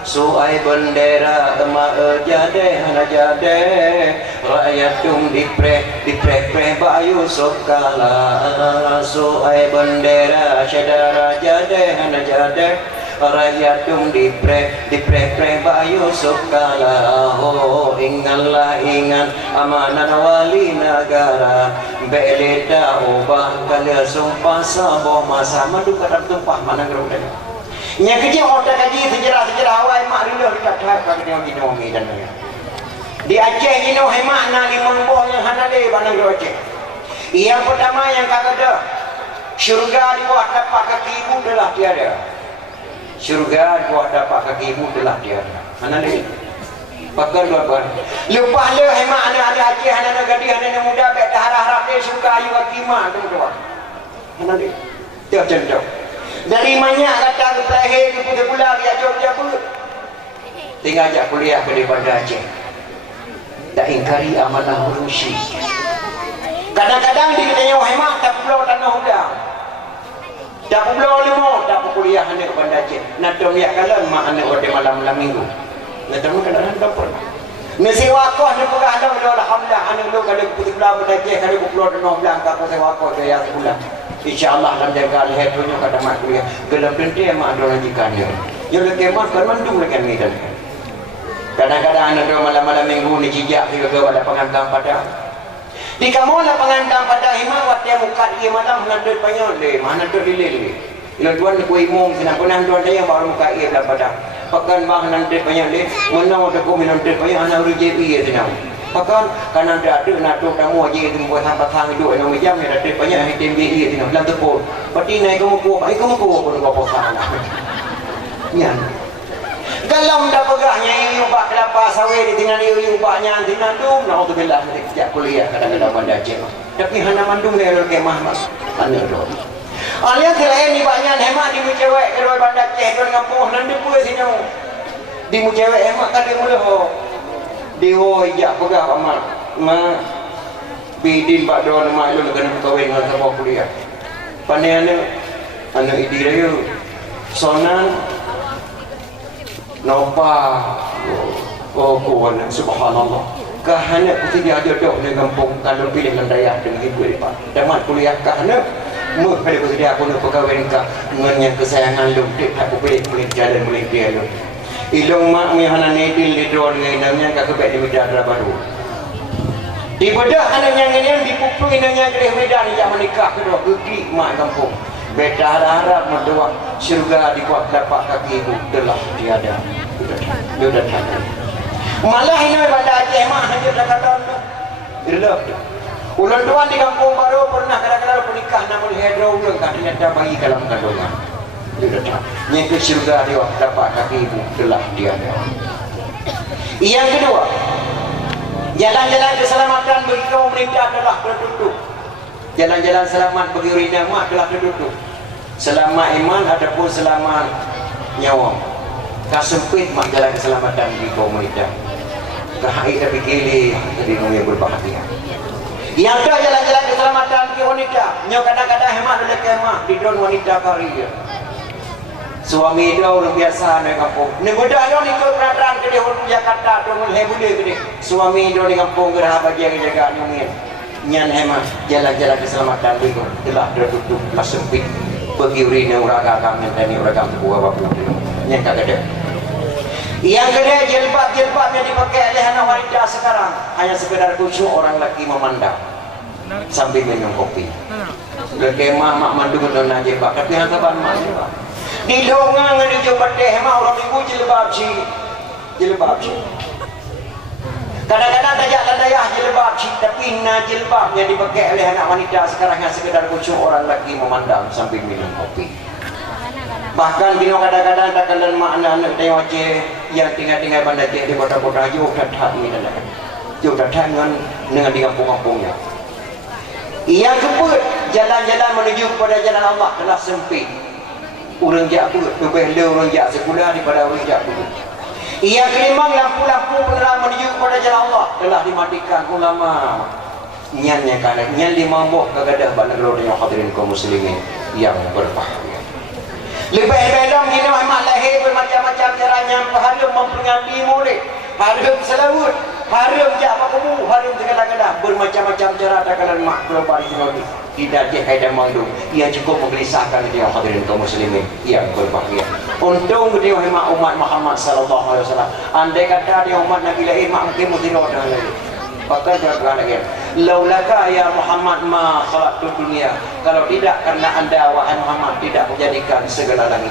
Suai bendera emak jadeh hana jadeh. Rakyat tung diprek bayu sokala. Suai bendera syedara jadeh hana jadeh. Rakyat tung diprek bayu sokala. Oh ingatlah ingat amanah wali negara. Beleda ubah kala sumpah saboh masa. Mandu kadang tumpah mana geruk dah. Yang kecil otak kaji sejarah awal mak rindu dekat kalau dia gino mi dan dia. Di Aceh gino hemat na limang boh yang hanade bandang di Aceh. Yang pertama yang kata syurga di bawah tapak kaki ibu adalah tiada. Syurga di bawah tapak kaki ibu adalah tiada. Hanade. Pakai dua-dua. Lepas le hemat ada Aceh ada gadis ada muda bet harap-harap dia suka ayu akimah tu doa. Hanade. Dia macam dari banyak kata ke pelahir ke putih pula dia jawab tinggal ajak kuliah ke daripada Aceh. Tak ingkari amanah manusia. Kadang-kadang dia tanya hemat tak pulau tanah udang. Tak pulau limo tak kuliah anak kepada Aceh. Nak tahu lihat kalau mak anak pada malam-malam minggu. Nak tahu kadang-kadang tak pernah. Nasi wakoh ni pun ada alhamdulillah anak lu kalau putih pula pada Aceh kalau pulau tanah udang tak pun wakoh dia sebulan. InsyaAllah dalam jaga lihat punya pada mak kuliah. Gelap nanti mak ada lanjikan dia. Yang lebih kemah kan mandung lekan ni dan. Kadang-kadang anak dia malam-malam minggu ni jijak dia ke pada pengantam pada. Di kamu lah pengantam pada himawat dia muka dia malam nak duduk banyak le. Mana tu dilili. Bila tuan ni kuih mung senang pernah tuan dia baru muka dia dalam pada. Pakan bah nak duduk banyak le. Mana ada kau minum duduk banyak anak urut JP dia senang. Pakan kanan ada nak tu kamu aja itu buat hampa tang hidup yang macam ni ada banyak hitam dia itu dalam tepuk. Pati naik kamu kuat, kamu pun kau pasang. Nyan. Dalam dah pegahnya iu bak kelapa sawit ditinggal iu baknya tinggal tu naudzubillah sejak kuliah kadang-kadang pada Aceh. Tapi hana mandung dia kemah mas. Mana tu? Alia selain ni baknya hemat di cewek kedua pada Aceh tu ngampung nanti pun sini. Di cewek hemat kali mula Dewa hijak pegah amat ma bidin pak doa nama lu kena kahwin dengan sama kuliah. Pandai anak idi dia sonan nopa oh kuan subhanallah. Kahana putih dia ada dok di kampung kalau pilih landaya dengan ibu dia pak. Damat kuliah kahana mu pada putih dia aku nak kahwin kah dengan yang kesayangan lu dik aku pilih jalan boleh dia lu. Ilung mak mihana nedil di drone dengan inangnya kat kebek di Medan baru. Di bedah anaknya yang dipupung inangnya ke Medan yang menikah kedua pergi mak kampung. Beta harap mendoa syurga di bawah tapak kaki ibu telah tiada. Sudah tiada. Malah ini pada Aceh mak hanya kata irlap. Ulang tuan di kampung baru pernah kadang-kadang menikah namun hedro ulang ternyata bayi dalam kandungan. Yang ke syurga dia dapat kaki ibu telah tiada. Yang kedua, jalan-jalan keselamatan bagi kaum menikah adalah tertutup. Jalan-jalan selamat bagi urina mak telah tertutup. Selamat iman ataupun selamat nyawa. Kasempit mak jalan keselamatan bagi kaum menikah. Kahai tapi kili tadi yang berbahagia. Yang ada jalan-jalan keselamatan bagi wanita. Nyawa kadang-kadang hemat oleh kemah di drone wanita karya. Suami dia orang biasa di kampung. Ni budak dia ni keberadaan ke dia orang Jakarta tu mulai bude ke dia. Suami dia di kampung gerah bagi yang jaga nyungin. Nyan hemat jalan-jalan keselamatan itu telah tertutup sempit bagi urina uraga kami dan ni uraga buah bapu. Nyan kata dia. Yang kedua, jilbab yang dipakai oleh anak wanita sekarang hanya sekedar khusyuk orang lelaki memandang sambil minum kopi. Lekemah mak mandung dan jilbab, tapi hang kaban mak jilbab. Di longang ada jilbab teh mak orang minggu jilbab si. Kadang-kadang tajak ladayah jilbab si, tapi jilbab yang dipakai oleh anak wanita sekarang hanya sekedar khusyuk orang lelaki memandang sambil minum kopi. Bahkan bino kadang-kadang tak kalian makna anak tengok je yang tinggal-tinggal bandar je di kota-kota je tak ni dah. Je tak dengan di kampung-kampungnya. Yang kedua, jalan-jalan menuju kepada jalan Allah telah sempit. Orang jak pun lebih le orang jak sekolah daripada orang jak pun. Yang kelima, lampu-lampu penerang menuju kepada jalan Allah telah dimatikan ulama. Nyannya kan nyan lima buah kagadah bandar yang hadirin kaum muslimin yang berbahagia. Lebih dalam ini memang lahir bermacam-macam caranya. Harum memperingati murid, harum selawut, harum jak pakumu, harum segala-gala, bermacam-macam cara dakalan mak keluar di sini. Tidak dia kaidah mangdung yang cukup menggelisahkan dia hadirin kaum muslimin yang berbahagia. Untung dia memang umat Muhammad sallallahu alaihi wasallam. Andai kata dia umat Nabi lain mak mungkin mesti dah lagi. Pakai jalan lagi. Laulaka ya Muhammad ma khalaqtud dunia. Kalau tidak karena anda wahai Muhammad tidak menjadikan segala langit.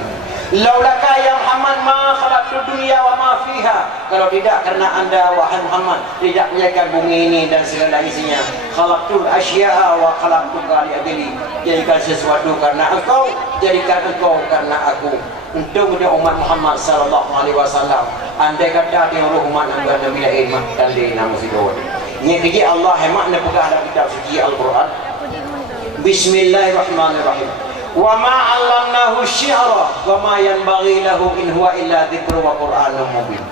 Laulaka ya Muhammad ma khalaqtud dunia wa ma fiha. Kalau tidak karena anda wahai Muhammad tidak menjadikan bumi ini dan segala isinya. Khalaqtul asya'a wa khalaqtuka li'ajli. Jadikan sesuatu karena engkau, jadikan engkau karena aku. Untuk umat Muhammad sallallahu alaihi wasallam. Andai kata dia umat Nabi lain mak kali nama sidawat. Ini kerja Allah hemat nak pegang dalam kitab suci Al-Quran. Bismillahirrahmanirrahim. Wa ma 'allamnahu syi'ra wa ma yanbaghi lahu in huwa illa dzikru wa qur'anun mubin.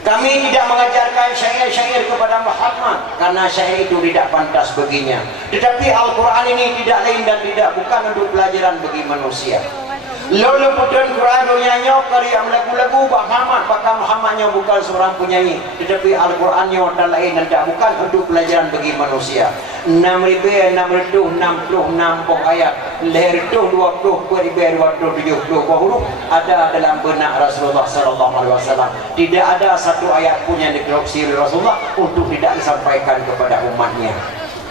Kami tidak mengajarkan syair-syair kepada Muhammad karena syair itu tidak pantas baginya. Tetapi Al-Quran ini tidak lain dan tidak bukan untuk pelajaran bagi manusia. Lalu putuan Quran nyanyi karya lagu-lagu Muhammad, maka Muhammadnya bukan seorang penyanyi, tetapi Al-Qurannya dan lain dan tak bukan untuk pelajaran bagi manusia. 6,666 ayat, lahir itu 20,270 huruf ada dalam benak Rasulullah sallallahu alaihi wasallam. Tidak ada satu ayat pun yang dikoreksi oleh Rasulullah untuk tidak disampaikan kepada umatnya.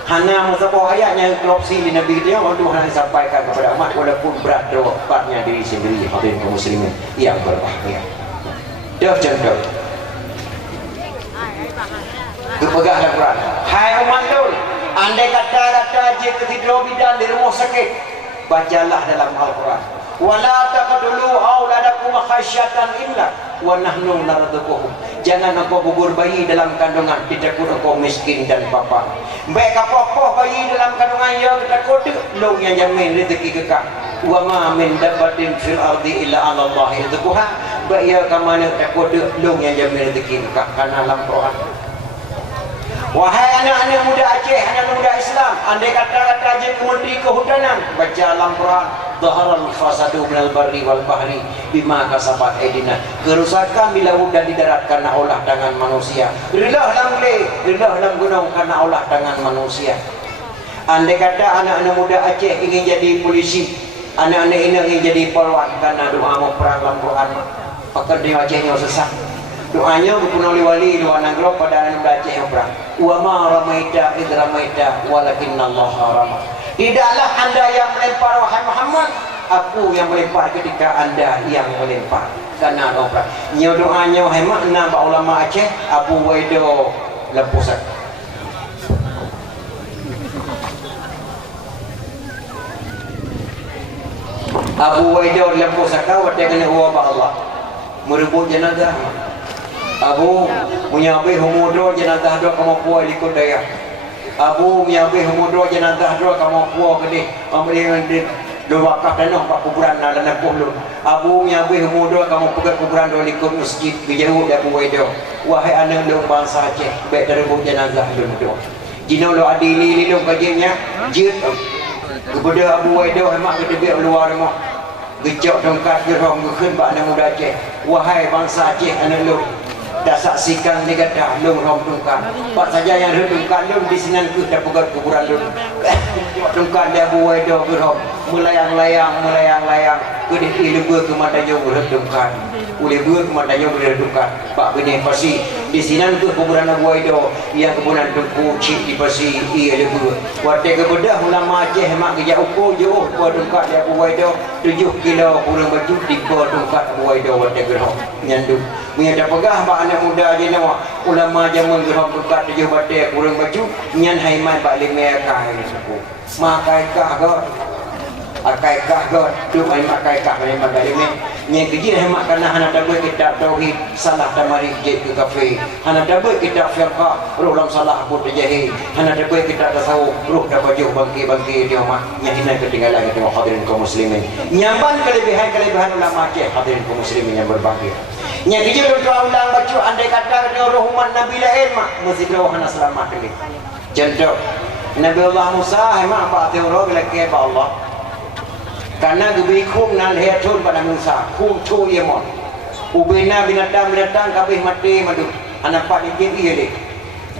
Hanya sebuah ayatnya korupsi di Nabi dia untuk hanya disampaikan kepada umat walaupun berat dapatnya diri sendiri hadirin kaum muslimin yang berbahagia. Dah contoh. Kepegang Al-Quran. Hai umat dul, andai kata je ketidur bidan di rumah sakit, bacalah dalam Al-Quran. Wala taqtulu auladakum khasyatan imlaq wa nahnu narzuquhum. Jangan engkau gugur bayi dalam kandungan ditakut engkau miskin dan papa. Baik apa-apa bayi dalam kandungan ya takut lu yang jamin rezeki kekal. Wa ma min dabbatin fil ardi illa 'ala Allah rizquha. Baik ya kamana takut lu yang jamin rezeki kekal karena dalam Quran. Wahai anak-anak muda Aceh, anak muda Islam, andai kata je Menteri Kehutanan, baca dalam Quran, zaharal fasadu minal barri wal bahri bima kasabat aydina. Kerusakan bila laut dan di darat karena olah tangan manusia. Rilah dalam gunung karena olah tangan manusia. Andai kata anak-anak muda Aceh ingin jadi polisi, anak-anak ini ingin jadi polwan karena doa mau perang dalam Quran, maka dia Acehnya sesat. Doanya berpunah oleh wali luar negeri pada anak muda Aceh yang perang. Wa ma ramaita id ramaita walakinallaha rama. Tidaklah anda yang melempar wahai Muhammad, aku yang melempar ketika anda yang melempar. Karena Allah. Nyo doanya wahai makna ba ulama Aceh Abu Waido Lempusak. Abu Waido Lempusak kau dia kena uwa ba Allah. Merebut jenazah. Abu menyabai humudro jenazah dua kamu puas likut daya. Abu menyabai humudro jenazah dua kamu puas gede. Ambil dua kah tanah pak kuburan ada nak pulut. Abu menyabai humudro kamu pegat kuburan dua likut masjid bijau Abu Waido. Wahai anak lu bangsa Aceh, baik terebut jenazah lu tu. Jino lu adili lu kajiannya jid. Kepada Abu Waido hemat kita biar luar rumah. Gejok tongkat gerong gekun ba anak muda Aceh. Wahai bangsa Aceh anak lu dah saksikan dia kata lum rom tungkan pak saja yang tungkan lum di sinan ku dah pegat kuburan lum tungkan dia Abu Waido gerom melayang-layang kedih ilmu kemadanya berhedungkan oleh dua kemadanya berhedungkan Pak Bini pasti di sini ke kuburan Abu Waido yang kebunan Tengku Cik di pasti ia lebih waktu kebedah ulama Aceh mak kerja ukur jauh berdungkat di Abu Waido 7 kilo kurang baju di berdungkat Abu Waido waktu gerhok nyandung menyata pegah Pak anak muda je nama ulama zaman gerhok dungkat 7 batik kurang baju nyan haiman Pak Limia kai suku makai kah god akaikah god tu ai akaikah ni magai ni nya kerja hemat kana hana dapat kitab tauhid salah tamari je ke kafe hana dapat kitab fiqh rolam salah pun terjadi hana dapat kitab tasawuf roh dapat jauh bangki dia mak nya hina ketinggalan kita hadirin kaum muslimin nyamban kelebihan ulama Aceh hadirin kaum muslimin yang berbahagia nya kerja doa ulang baca andai kata dengan roh umat Nabi lain mak mesti doa hana selamat ni contoh Nabi Allah Musa hemat apa teori lagi ba Allah karena geberi kum nan hetun pada Musa kum tu yemon ubina binatang kabeh mati madu anak pak dikit dia dek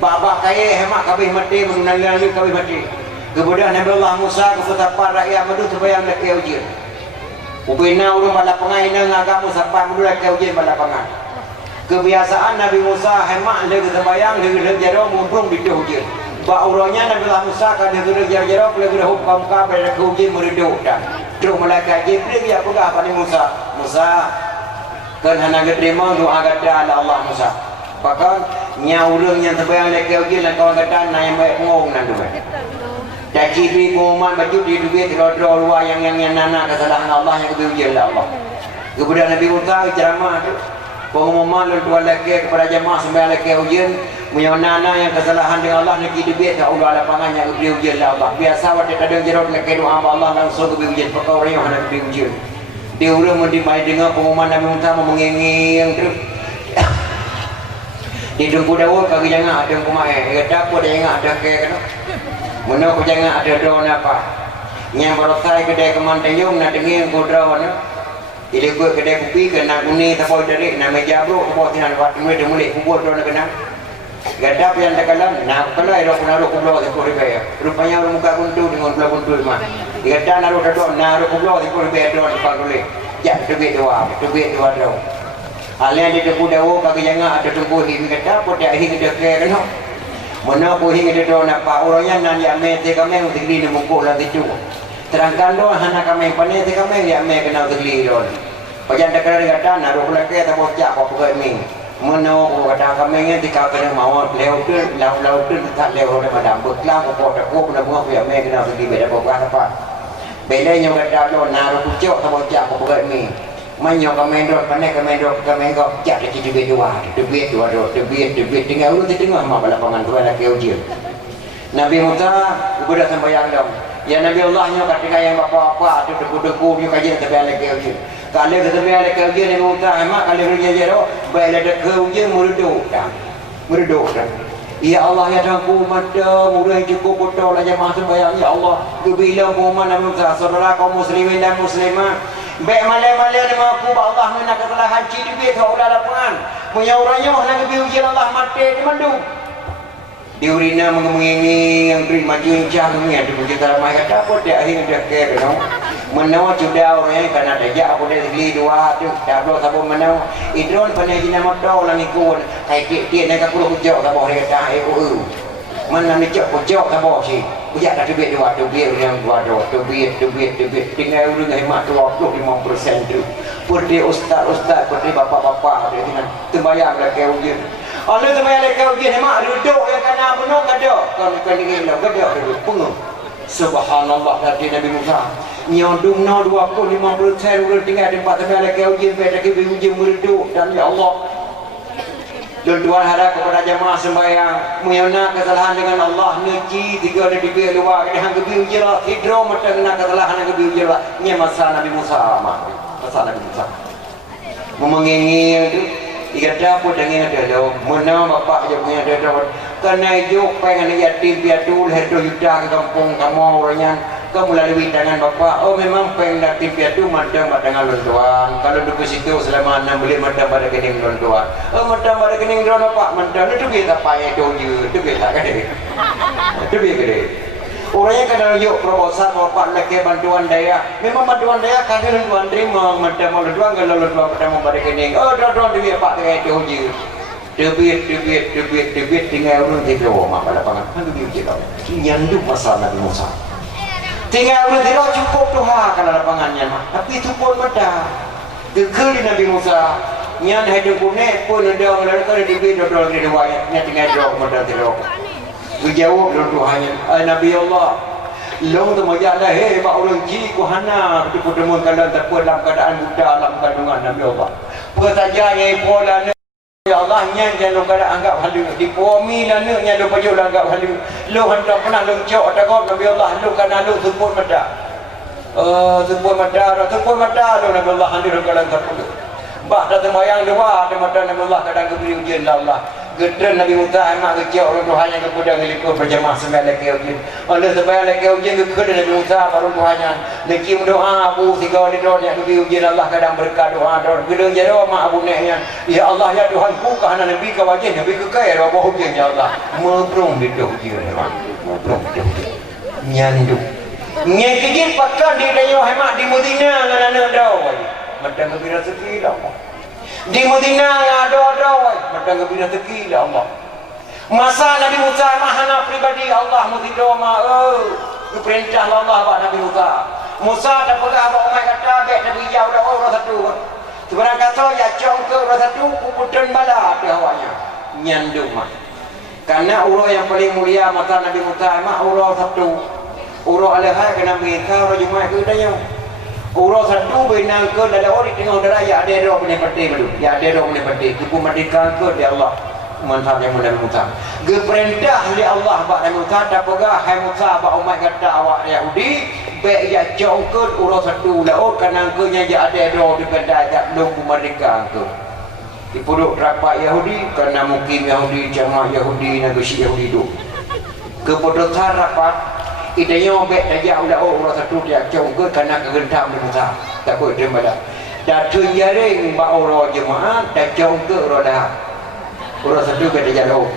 baba kaya hemat kabeh mati madu nali kabeh mati kemudian Nabi Allah Musa keputapan rakyat madu terbayang laki ujian ubina urung bala pengaina ngagam Musa madu laki ujian bala pengan kebiasaan Nabi Musa hemat lagi terbayang lagi jaro mumpung di ujian ba urangnya Nabi Allah Musa kada guru jaro lagi hukum ka pada ujian meredo dah terus malaikat Jibril dia pegah pada Musa kan hana terima doa kata Allah Musa bahkan nya urang yang terbayang lagi ujian dan kawan kata na yang baik ngong nan tu dak Jibril umat baju di duit dro luar yang nana kesalahan Allah yang ujian Allah kemudian Nabi Musa ceramah tu pengumuman lu lagi kepada jemaah sembahyang lagi ujian punya nana yang kesalahan dengan Allah nak duit tak ulah lapangan yang beri ujian Allah biasa waktu kadang jerot nak doa Allah langsung ke ujian perkara yang hendak beri ujian dia urang mun dimai dengan pengumuman Nabi Musa mengengeng terus di dengku Daud kaki jangan ada kumae kata apa dia ingat ada ke kana mana aku jangan ada doa apa yang barotai kedai kemantayung nak dengeng kodra wana ile ko kedai kopi kena kuni tapau dari nama jabro tapau tinan wat mulai mulai kubur doa kena gadap yang tekalan nak kalau ada naruh kubur di koribaya rupanya orang muka buntu dengan belah buntu mah gadap naruh kubur di koribaya doa depan boleh ya duit doa doa alian di depan dawo kaki jangan ada tunggu hing gadap pada hing dia kena mana ko hing dia doa napa orangnya nan ya me te kami tinggi di muka lah itu terangkan doa hana kami pane te kami ya me kena tinggi doa pajan tekalan gadap naruh lagi tapau jak apa ke mi mana kata kami yang tika kena mau lewat tu tak lewat pada madam beklah ko tak ko nak buat ya me kena pergi beda apa bedanya kata lo naruh pucuk tak bocak ko pegat mi manyo kami dot panek kami kau jak di duit dua tinggal lu tengah mak bala pangan tu laki ujian Nabi Musa sudah sembahyang dong ya Nabi Allah nya ketika yang apa-apa tu deku-deku punya kajian tapi laki ujian kalau kita biar laki ujian Nabi Musa mak kalau kerja jero baik ada ke ujian mereduk dah ya Allah ya tangku mata mudah cukup betul aja masuk sembahyang ya Allah bila umat Nabi Musa saudara kaum muslimin dan muslimat baik malam-malam ni aku Allah nak kesalahan ciri duit kau dah lapangan punya orangnya nak pergi ujian Allah mati di mandu diurina mengengi yang beri maju incang ni ada mungkin dalam ayat apa dia akhir dia ke no menawa sudah orang karena dajak aku dia beli dua tu dah belum sabo menawa idron pandai jina motor lang ikut kai dia nak aku hujau sabo dia dah mana ni cak hujau sabo si ujak dah duit dua yang dua duit tinggal urang hemat 25% tu putih ustaz putih bapak-bapak dia dengan terbayang dah ke ujian Allah terbayang dah ke ujian hemat duduk yang kena benar kada kan ingin lah kada duduk subhanallah tadi Nabi Musa nyondung 50% urang tinggal di tempat terbayang dah ke ujian pada ke ujian mereduk dan ya Allah dan Tuhan harap kepada jemaah sembahyang mengenal kesalahan dengan Allah neci tiga ada di biar luar dia hang kebiu je lah hidro mata kena kesalahan yang kebiu je lah ni masa Nabi Musa masa Nabi Musa memengengi itu ia dapat dengan ada mana bapak je punya ada kena juk pengen yatim piatu leher yuda ke kampung kamu orangnya kamu melalui tangan bapak memang pengen yatim piatu madam dengan lontuan kalau di situ selama 6 bulan madam pada kening lontuan madam pada kening lontuan bapak madam itu kita payah doju itu kita kan itu biar Orangnya kadang yuk proposal bapak lagi bantuan daya. Memang bantuan daya kadang tuan terima macam mau tuan kalau tuan pertama pada kening. Oh tuan duit pak dengan itu je. Debit tinggal urun tiga mak pada pangan. Kan duit je kau. Nyanduk masalah Nabi Musa. Tinggal urun tiga cukup Tuhan kalau lapangannya mak. Tapi itu pun beda. Dekeli Nabi Musa. Nyan hidup punek pun ada orang kalau debit dodol di riwayat. Nya tinggal dok modal tidak. Dijawab dengan Tuhannya, Nabi Allah, long tu macam ada, hei mak orang ji ku hana, kita bertemu kalian terpuat dalam keadaan buta dalam kandungan Nabi Allah. Persaja yang pola ya Allah nya jangan kada anggap halu, di pomi lana nya lu paju anggap halu. Lu hendak pernah lu cok tak kau Nabi Allah, lu kan lu sebut mata. Sebut mata lu Nabi Allah hadir kalian terpuat. Bah datang bayang dua, ada mata Nabi Allah kadang keberi ujian Allah. Gedran Nabi Musa anak kecil orang Tuhannya kepada ngelipur berjamaah sembilan lagi ujian. Oleh sembilan lagi ujian kepada Nabi Musa baru Tuhannya. Nekim doa abu tiga hari doa yang kepada ujian Allah kadang berkat doa doa. Gedang jaro mak abu neknya. Ya Allah ya Tuhanku kerana Nabi kawajin Nabi kekaya doa ujian ya Allah. Meprong di doa ujian Allah. Meprong di doa ujian. Nyanduk. Nyai kejin pakai di dayo hemat di Madinah ngana doa. Macam kebira sekilah. Di Madinah ada macam kebina teki ya Allah. Masa Nabi Musa mahana pribadi Allah mutido ma perintah Allah pak Nabi Musa. Musa tak pegah apa umai kata bet Nabi jauh dah orang satu. Sebarang kata ya cong ke orang satu kubutan bala di awaknya. Nyandung mah. Karena urang yang paling mulia mata Nabi Musa mah urang satu. Urang alehai kena minta orang Jumaat ke daya. Urang satu benang ke dalam orang tengah udara ya ada roh punya peti baru. Ya ada roh punya peti. Kepu merdeka ke dia Allah. Mantap yang Nabi Musa. Geperintah oleh Allah bak Nabi Musa tak pegah hai Musa bak umat kata awak Yahudi baik ya jongkut urang satu laut kanang ke nya ya ada roh di kedai tak belum merdeka ke. Dipuduk rapat Yahudi kerana mukim Yahudi jamaah Yahudi negeri Yahudi tu. Keputusan rapat idenya obek aja udah orang satu dia jongkut kerana kegendak Nabi Musa. Tak boleh terima dah. Dah tunjaring bak orang jemaah dah jongkut roda. Orang satu beda jauh.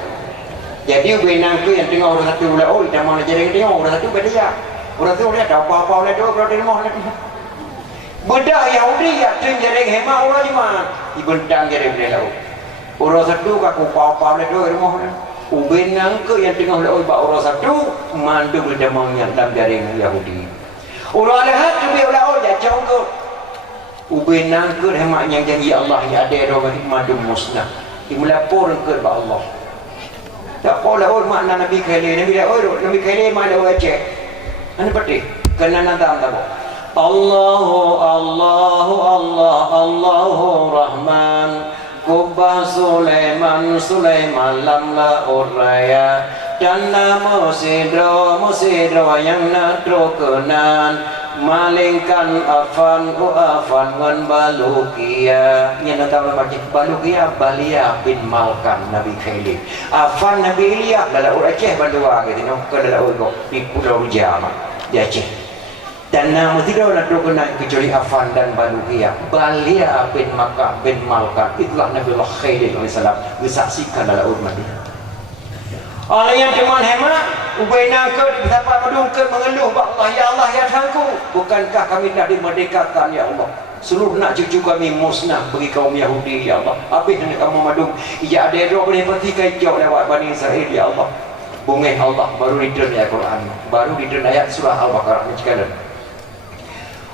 Jadi benang tu yang tengah orang satu ulah kita mana jadi tengok orang satu beda jauh. Orang tu dia tak apa-apa oleh tu berada di mana. Bedah Yahudi ya tunjaring hemat orang jemaah. Dibentang jadi beda laut. Orang satu kaku apa-apa oleh tu di mana. Benang ke yang tengah oleh bak orang satu mandu berdamangnya dalam jaring Yahudi. Orang lahat tu dia ulah dia jongkut. Benang ke hemat yang janji Allah ya ada orang mandu musnah. Dimelapor ke Allah. Tak boleh makna Nabi Khalil. Nabi Khalil mana orang cek. Mana peti? Kena nadam tak boleh. Allahu Rahman. Kubah Sulaiman lamla uraya. Dan nama Musidro yang nadro kenan. Malingkan afan ngan Balukia. Yang nak tahu macam Balukia Balia bin Malkan Nabi Khalil. Afan Nabi Ilya dalam orang Aceh bandua gitu. Ke dalam orang di Pulau Jama di Aceh. Dan nama tidak nak dokenan kecuali Afan dan Balukia. Balia bin Malkan itulah Nabi Allah Khalil alaihissalam disaksikan dalam umat dia. Allah yang cuma hemat ubaina ke betapa medungkan mengeluh Allah ya Allah ya Tuhanku, bukankah kami dah dimerdekakan ya Allah, seluruh nak cucu kami musnah bagi kaum Yahudi ya Allah, habis hendak kamu madung ya ada roh boleh pergi jauh lewat Bani Israel ya Allah. Bungeh Allah baru return ayat Quran, baru return ayat surah Al-Baqarah sekalian.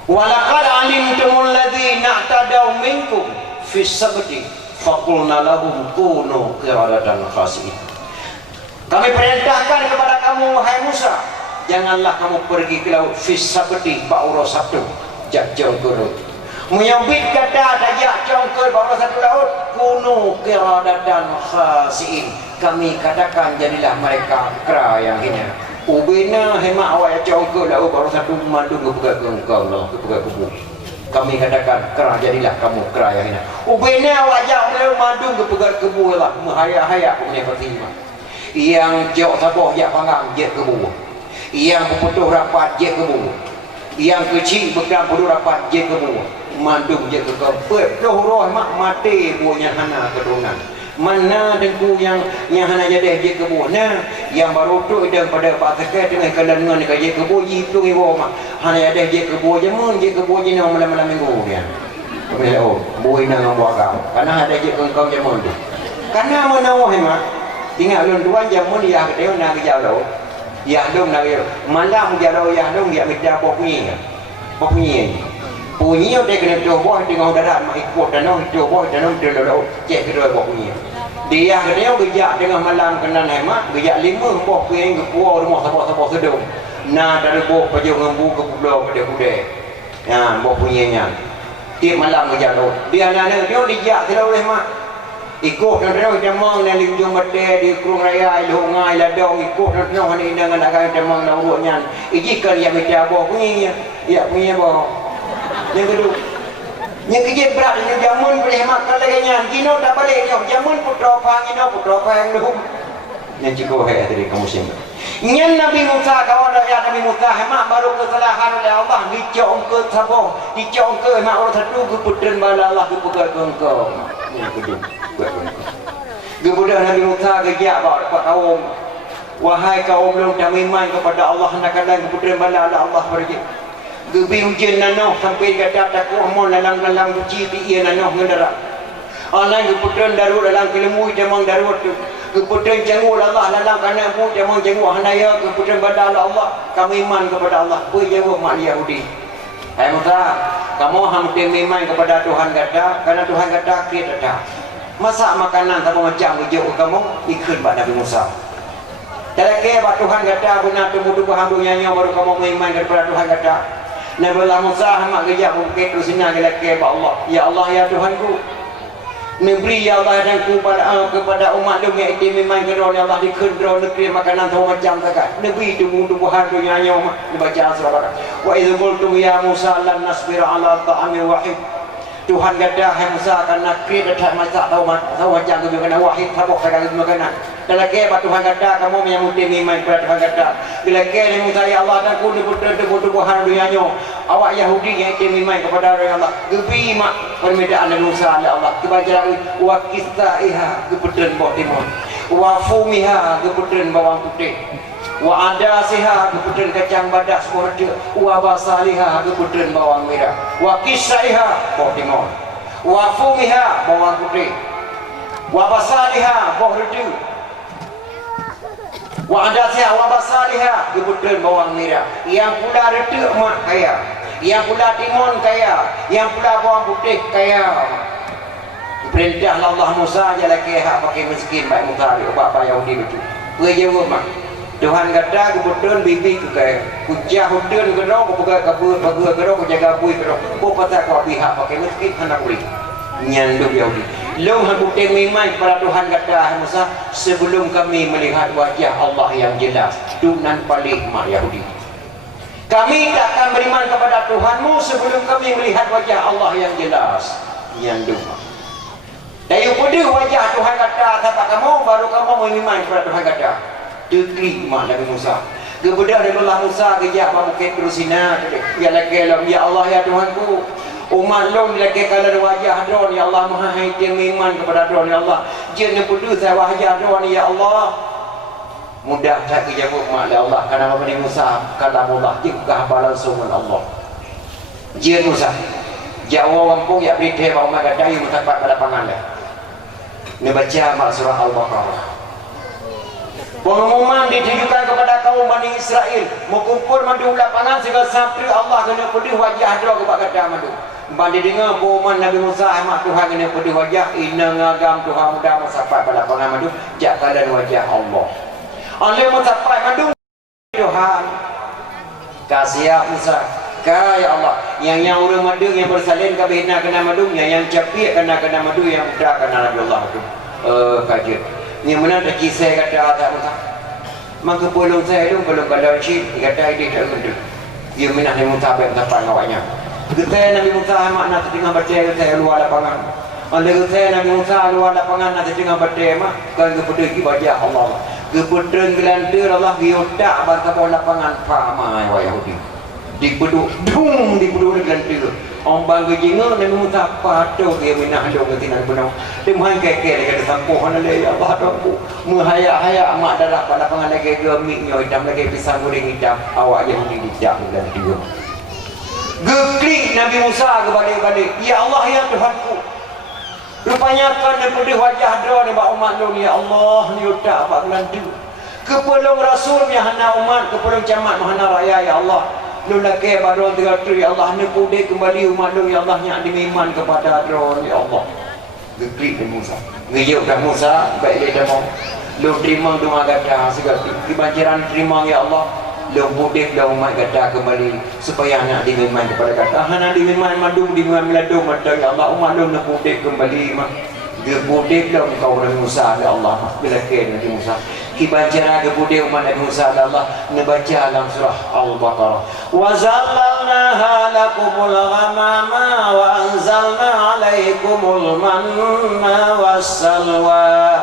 Walaqad alimtumul ladzina i'tadaw minkum fis sabti faqulna lahum kunu qiradatan khasi'in. Kami perintahkan kepada kamu wahai Musa, janganlah kamu pergi ke laut fis sabti ba'ura sabtu jak jongkut. Menyambit kata dajak jongkut ba'ura satu laut kunu qiradatan khasi'in. Kami katakan jadilah mereka kera yang hina. Ubina hemat awak jongkut laut ba'ura satu mandu kepegat ke engkau lah kepegat kubu. Kami katakan kera jadilah kamu kera yang hina. Ubina awak jauh mandu kepegat kubu lah menghaya-haya punya pertimbangan. Yang jauh saboh jak panggang je ke bawah, yang berputuh rapat je ke bawah, yang kecil bekam putuh rapat je ke bawah, mandung je ke kau petuh roh mak mati buahnya hana keturunan mana dengku yang hana jadi je kebu nah yang baru tu ida pada pak terkait dengan kelengan ke je kebu itu iwo mak hana ada je kebu je mun je kebu je nak malam-malam minggu dia boleh oh boy nang buat kau karena ada je kau je mun tu karena mana wah mak tinggal lon tuan je mun dia ke nak ke jauh ya dong nak malam jauh ya dong dia minta bunyi bunyi dia kena coba dengan darat mak ikut dan orang coba dan orang dulu cek kedua bunyi dia kena gejak dengan malam kena hemat gejak 5 buah piring ke puau rumah sabak-sabak sedung nah dari buah pajung ngembu ke pulau ke kuda ya buah bunyinya tiap malam gejak tu dia nana dia dijak tidak boleh mak ikut dan terus demang dan linjung mati di kurung raya ilungai ladong ikut dan terus ini dengan akan demang dan urutnya ijikan yang minta buah bunyinya ya bunyinya buah yang kedua yang kerja berat yang jamun boleh makan lagi yang gino tak balik yang jamun putra pang dulu yang cikgu hai tadi kamu sini yang Nabi Musa kawan ayat Nabi Musa hemat baru kesalahan oleh Allah dicong ke sabong dicong ke mak orang satu ke putren bala Allah ke pegang engkau yang kedua kemudian Nabi Musa kerja bawa kaum wahai kaum belum iman kepada Allah nak kadang putren bala Allah pergi gebi ujian nanoh sampai kata takut mon lalang uji dia nanoh ngendara anak keputran daru dalam kelemu jamang daru tu keputran jangu Allah lalang kana mu jamang jangu hanaya keputran pada Allah kamu iman kepada Allah pui jangu mak Yahudi hai Musa kamu hampir iman kepada Tuhan kata karena Tuhan kata kita ada masak makanan sama macam ujuk kamu ikut pada Nabi Musa teleke pak Tuhan kata benar tumbuh hamdunya baru kamu iman kepada Tuhan kata Nabi Allah Musa hamak gejak bukit tu sini lelaki Allah ya Allah ya Tuhanku memberi ya Allah dan kepada umat lu yang itu memang kena oleh Allah dikendro negeri makanan tahu macam tak Nabi tumbuh-tumbuhan tu nyanyi dibaca surah wa idh qultum ya Musa lan nasbira ala ta'amin wahid Tuhan kata hai Musa karena kita tak masak tahu macam tu kena wahid tabok sekali makanan kalau ke Tuhan kata kamu yang mesti iman kepada Tuhan kata bila ke Musa ya Allah dan ku tubuh-tubuhan dunianya awak Yahudi yang itu iman kepada Allah gebi mak permintaan Musa oleh Allah dibaca lagi wa qistaiha keputren bawah timur wa fumiha keputren bawang putih wa adasiha keputren kacang badak semurda wa basaliha keputren bawang merah wa kisaiha bawang timur wa fumiha bawang putih wa basaliha bawang redu wa adasiha wa basaliha keputren bawang merah yang pula redu mak kaya yang pula timun kaya yang pula bawang putih kaya perintah Allah Musa je lagi hak pakai miskin baik Musa bapa Yahudi betul jawab mak Tuhan kata kebetulan bibi ke kaya kujah hutan kena aku pegang kabur kena aku jaga bui kena aku patah kau pihak pakai miskin anak kulit nyanduk Yahudi lu bukti memang kepada Tuhan kata Musa sebelum kami melihat wajah Allah yang jelas dunan balik mak Yahudi kami tak akan beriman kepada Tuhanmu sebelum kami melihat wajah Allah yang jelas nyanduk dari pada wajah Tuhan kata kata kamu baru kamu beriman kepada Tuhan kata dekri mak Nabi Musa kemudian Nabi Allah Musa kejap bukit terusina ya lagi ya Allah ya Tuhanku umat long lagi kalau wajah drone ya Allah maha haitim iman kepada drone ya Allah jenis putus saya wajah drone ya Allah mudah tak dijawab mak Allah karena Nabi Musa kalau Allah juga langsung Allah jenis Musa jauh kampung ya berita bahawa kata yang mendapat pada pangan dah ni baca mak surah Al-Baqarah pengumuman ditujukan kepada kaum Bani Israel mengumpul madu lapangan sehingga sampai Allah kena pedih wajah dia kepada kata madu bandi dengar pengumuman Nabi Musa Ahmad Tuhan kena pedih wajah ina ngagam Tuhan mudah sampai pada lapangan madu jak keadaan wajah Allah oleh mencapai madu Tuhan kasih Musa kaya Allah yang urang madu yang bersalin ke bina kena madu yang capik kena madu yang mudah kena Nabi Allah tu kajian yang mana tak kisah kata tak Musa maka belum saya itu belum kalau cip kata ini tak betul dia minat Nabi Musa sampai tempat awaknya kita Nabi Musa mak nak tengah baca kita luar lapangan oleh kita Nabi Musa luar lapangan nak tengah baca mak kan kepada wajah Allah kebetulan gelantir Allah biotak bangsa lapangan ramai orang Yahudi dipeduk dung dipeduk dengan dia orang bangga jinga Nabi Musa patut dia minah dong ketinan benau dia main keke dekat tampuh mana le ya Allah aku menghaya-haya mak darat pada pangan lagi gemik nyo hitam lagi pisang goreng hitam awak yang dijak dengan dia geklik Nabi Musa ke balik-balik ya Allah ya Tuhanku rupanya kan daripada wajah dia ni bak umat lu ya Allah ni utak apa kelantu kepulung rasul yang hana umat kepulung camat hana raya ya Allah lu lagi baru teratur ya Allah ni pudih kembali umat lu ya Allah yang diiman kepada dia ya Allah geklik Nabi Musa ngejauh dah Musa baik dia dah mau lu terima doa kata segala kebanjiran terima ya Allah lu pudih dah umat kata kembali supaya anak diiman kepada kata hana diiman madu diiman meladu mata ya Allah umat lu nak pudih kembali mah dia pudih dah kau Nabi Musa ya Allah bila ke Nabi Musa kibanjara kebudi umat Nabi Musa Allah membaca dalam surah Al-Baqarah wa zallalnaha lakumul ghamama wa anzalna alaikumul manna wassalwa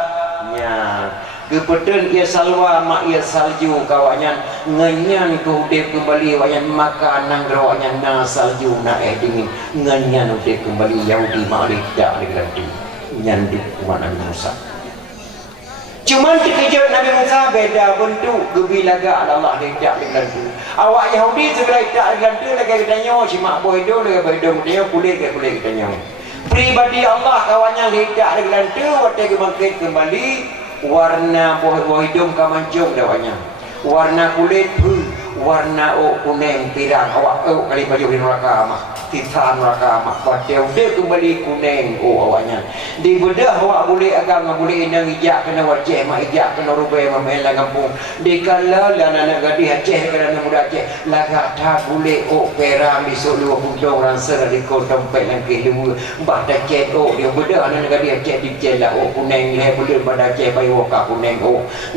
nya kepeden ia salwa mak ia salju kawanyan ngenyan kehudip kembali wayan makan nang rawanyan na salju na dingin ngenyan udip kembali Yahudi malik dak diganti nyandu umat Nabi Musa. Cuman terkejut Nabi Musa beda bentuk gebilaga Allah tidak dengan tu. Awak Yahudi segera tidak dengan tu lagi katanya si mak boy itu lagi boy itu katanya kulit katanya. Pribadi Allah kawannya tidak dengan tu waktu bangkit kembali warna boy hidung kamancung dawanya. Warna kulit warna kuning pirang awak kali baju di neraka mah titan neraka mah pateu dia kembali kuning awaknya di bedah awak boleh agak boleh indang ijak kena wajah mak ijak kena rubai memela kampung di kala dan anak gadis Aceh kena muda Aceh lagak tak boleh perang di Solo pundong rasa di kau tempat yang kelu bah dah cek dia bedah anak gadis Aceh di jela kuning le boleh pada Aceh bayu ka kuning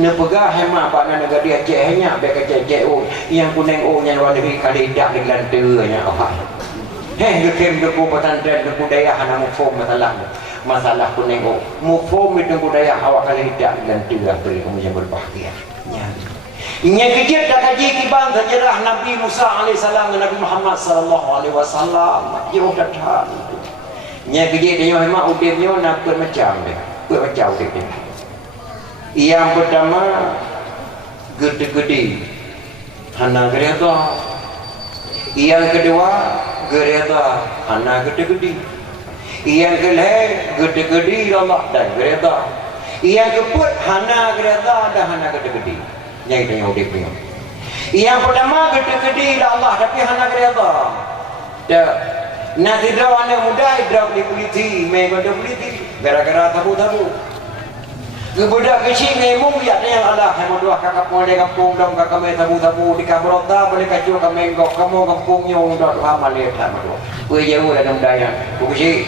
ne pegah hemat pak anak gadis Aceh hanya bek Aceh yang kuning yang luar negeri kali dak dengan ternya gekem deku petandran deku daya hana mufum masalah kuning mufum itu budaya awak kali dak dengan terah beri kamu yang berbahagia nya kejut dak kaji kibang sejarah Nabi Musa alaihissalam dan Nabi Muhammad sallallahu alaihi wasallam jauh datang nya kejut dia memang udipnya nak bermacam udipnya yang pertama gede-gede hana gereda yang kedua gereda hana gede-gede yang kelih gede-gede Allah dan gereda yang keempat hana gereda dan hana gede-gede yang itu yang udipnya yang pertama gede-gede Allah tapi hana gereda dah nak tidak anak muda tidak beli politi mereka ada politi gara-gara tabu-tabu kebudak kecil ngemung ya yang Allah yang dua kakak mulai kampung dong kakak mai tabu-tabu di kabrota boleh kacau kami enggak kamu kampungnya udah lama lihat sama tu kue jauh dalam daya kecil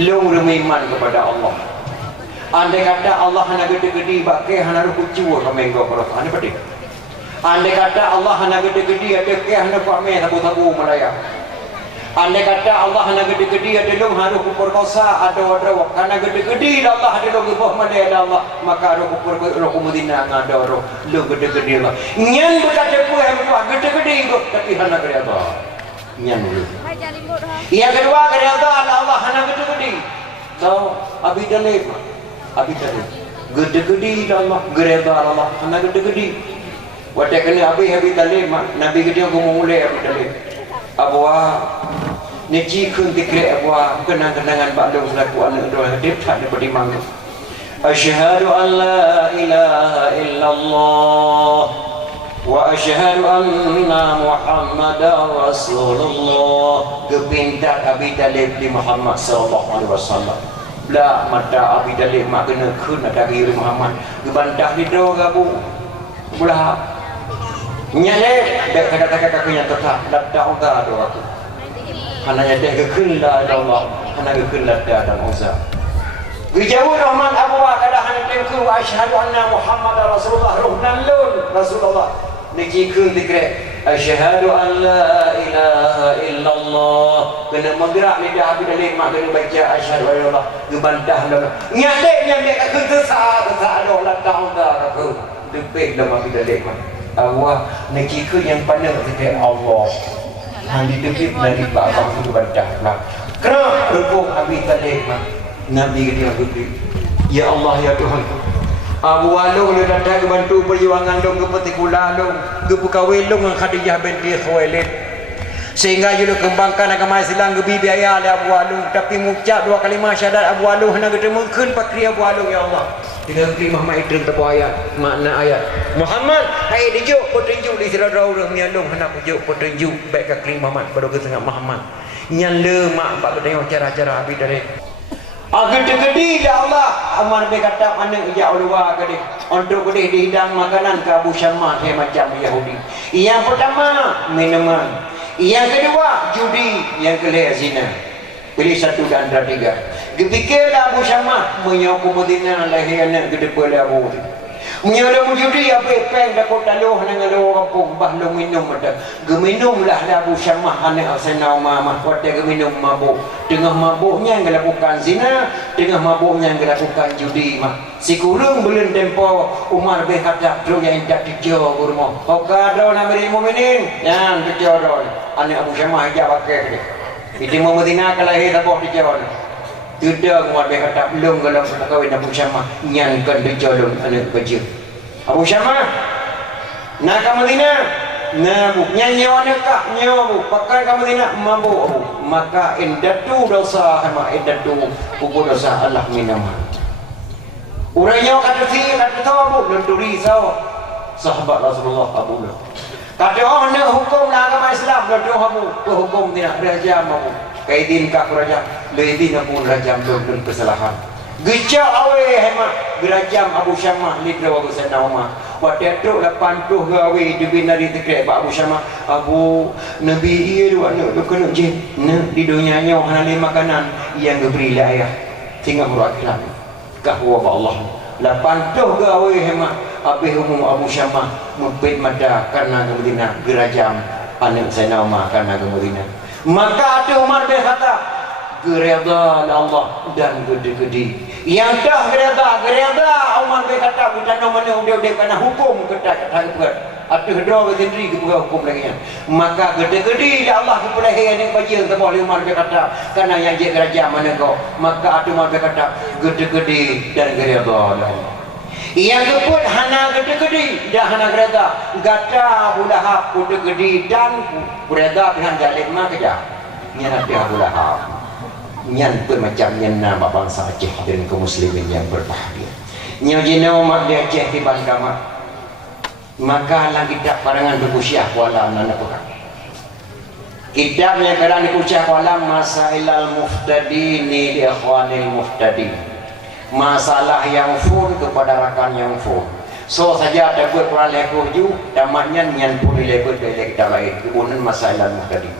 lu beriman kepada Allah andai kata Allah hanya gede-gede bakai hanya rukucu kami enggak kabrota anda pedih andai kata Allah hanya gede-gede ada ke hanya kami tabu-tabu Malaya andai kata Allah hanya gede-gede ada dong harus kuperkosa ada karena gede-gede Allah ada dong gebah mana ada Allah maka ada kuper Madinah ada roh lu gede-gede Allah nyan berkata ku yang gede-gede itu tapi hanya gede Allah nyan dulu yang kedua gede Allah hanya gede-gede so abi dalil gede-gede Allah gede Allah hanya gede-gede waktu kena abi dalil Nabi gede aku mulai abi dalil abwa niji kun dikre abwa kenang-kenangan bakdong selaku anak doa hadip tak dapat dimang asyhadu an la ilaha illallah wa asyhadu anna muhammadar rasulullah kepintar abi dalib di Muhammad sallallahu alaihi wasallam la mata abi dalib mak kena kun ada diri Muhammad gebantah di doa gabu belah nyale dak kata-kata kakunya tetap dak uga doa tu hananya dak kekilla Allah hana kekilla dan uza bijawur rahman abu kada hana tengku wa asyhadu anna muhammadar rasulullah ruhnan lun rasulullah niki dikre asyhadu an la ilaha illallah kena menggerak lidah abi dalil mak kena baca asyhadu an Allah gebantah dah nyale nyale kakun tersa ada dak uga kakun depek dalam abi dalil mak Allah neki ke yang pandang kepada Allah handi debit dari babang tu berdah lah kerana rukuk Abi Talib Nabi dia beri ya Allah ya Tuhan Abu Alung dia datang bantu perjuangan dong ke Petikula dong ke Pukawil dong dengan Khadijah binti Khuwailid sehingga juga kembangkan agama Islam ke bibi ayah oleh Abu Alung tapi mengucap 2 kalimah syahadat Abu Alung hendak ketemukan pakri Abu Alung ya Allah dengan kri Muhammad Idris tepu ayat makna ayat Muhammad hai dijuk petunjuk di sirah orang mialung hendak pujuk petunjuk baik ke kri Muhammad pada ke tengah Muhammad nyala mak pak bertanya cara-cara Abi dari gede-gede dah Allah aman be kata mana ya Allah gede untuk gede dihidang makanan ke Abu Syamah macam Yahudi yang pertama minuman yang kedua judi yang kelihatan zina pilih satu dan antara 3 Dipikirlah Abu Syamah menyokong Madinah lahirnya ke depan Abu menyokong judi apa peng dah kota loh dengan orang pun bah lo minum ada geminumlah Abu Syamah anak Sayyidina Umar kota geminum mabuk tengah mabuknya yang lakukan zina tengah mabuknya yang lakukan judi mah si kurung belum tempo Umar berkata tu yang tak dijauh rumah okado namiri mukminin yang dijauh anak Abu Syamah aja pakai itu Madinah kelahir tak dijauh tidak muat dia kata belum kalau kahwin Abu Syamah nyangkan dia jodoh anak baju Abu Syamah nak ke Madinah nabu nyanyawa nekak nyawa pakai ke Madinah mampu Abu maka indatu dosa sama indatu kubu dosa Allah minama urangnya kata si kata tahu Abu lenturi sahabat Rasulullah Abu kata oh nak hukum lah agama Islam lenturi Abu hukum tidak rajam Abu kaidin ka raja leidin pun rajam don kesalahan gejak awe hemat gerajam Abu Syamah lidra Abu Sayyidina Umar waktu itu 80 gawe dibina di tekret Abu Syamah Abu Nabi iya dua nak kena je nak di dunia nya halal makanan yang diberi ayah tinggal berakhirat kahwa Allah 80 gawe hemat habis umum Abu Syamah mempit mata karena kemudian gerajam anak Sayyidina Umar karena kemudian maka ada Umar berkata gereda Allah dan gede-gede yang dah gereda Umar berkata bukan mana udah kena hukum ketat ada kedua sendiri kebuka hukum lagi maka gede-gede Allah kepada yang baca tempat Umar berkata karena yang dia kerajaan mana kau maka ada Umar berkata gede-gede dan gereda Allah yang keput hana gede-gede dah hana gereda gata Abu Lahab gede-gede dan gereda dengan jalib mah kerja nyana dia Abu Lahab nyan pun macam nyana bangsa Aceh dan kaum muslimin yang berbahagia nyajina umat di Aceh di Bandama maka lagi tak parangan berkusyah kuala anak orang kitabnya kerana dikusyah kuala Masailal Muftadini di Ikhwanil Muftadin masalah yang full kepada rakan yang full so saja ada buat Quran lekoh ju damatnya nyan pun lekoh dari kita lain kemudian masalah Muftadin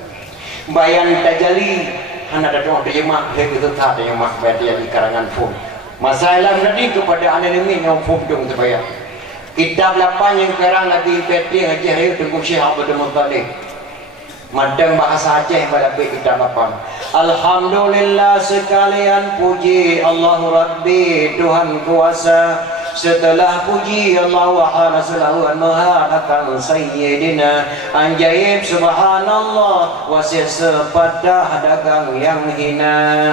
bayan tajali anak datang terjemah lekoh itu tak terjemah bayan di karangan full masalah Muftadin kepada anak ini yang full dong terbayar kitab 8 yang sekarang lagi peti haji hari tunggu Syekh Abdul Muttalib madang bahasa Aceh pada kitab 8 Alhamdulillah sekalian puji Allah Rabbi Tuhan kuasa setelah puji Allah wa Rasulullah maha sayyidina anjaib subhanallah wasih sepadah dagang yang hina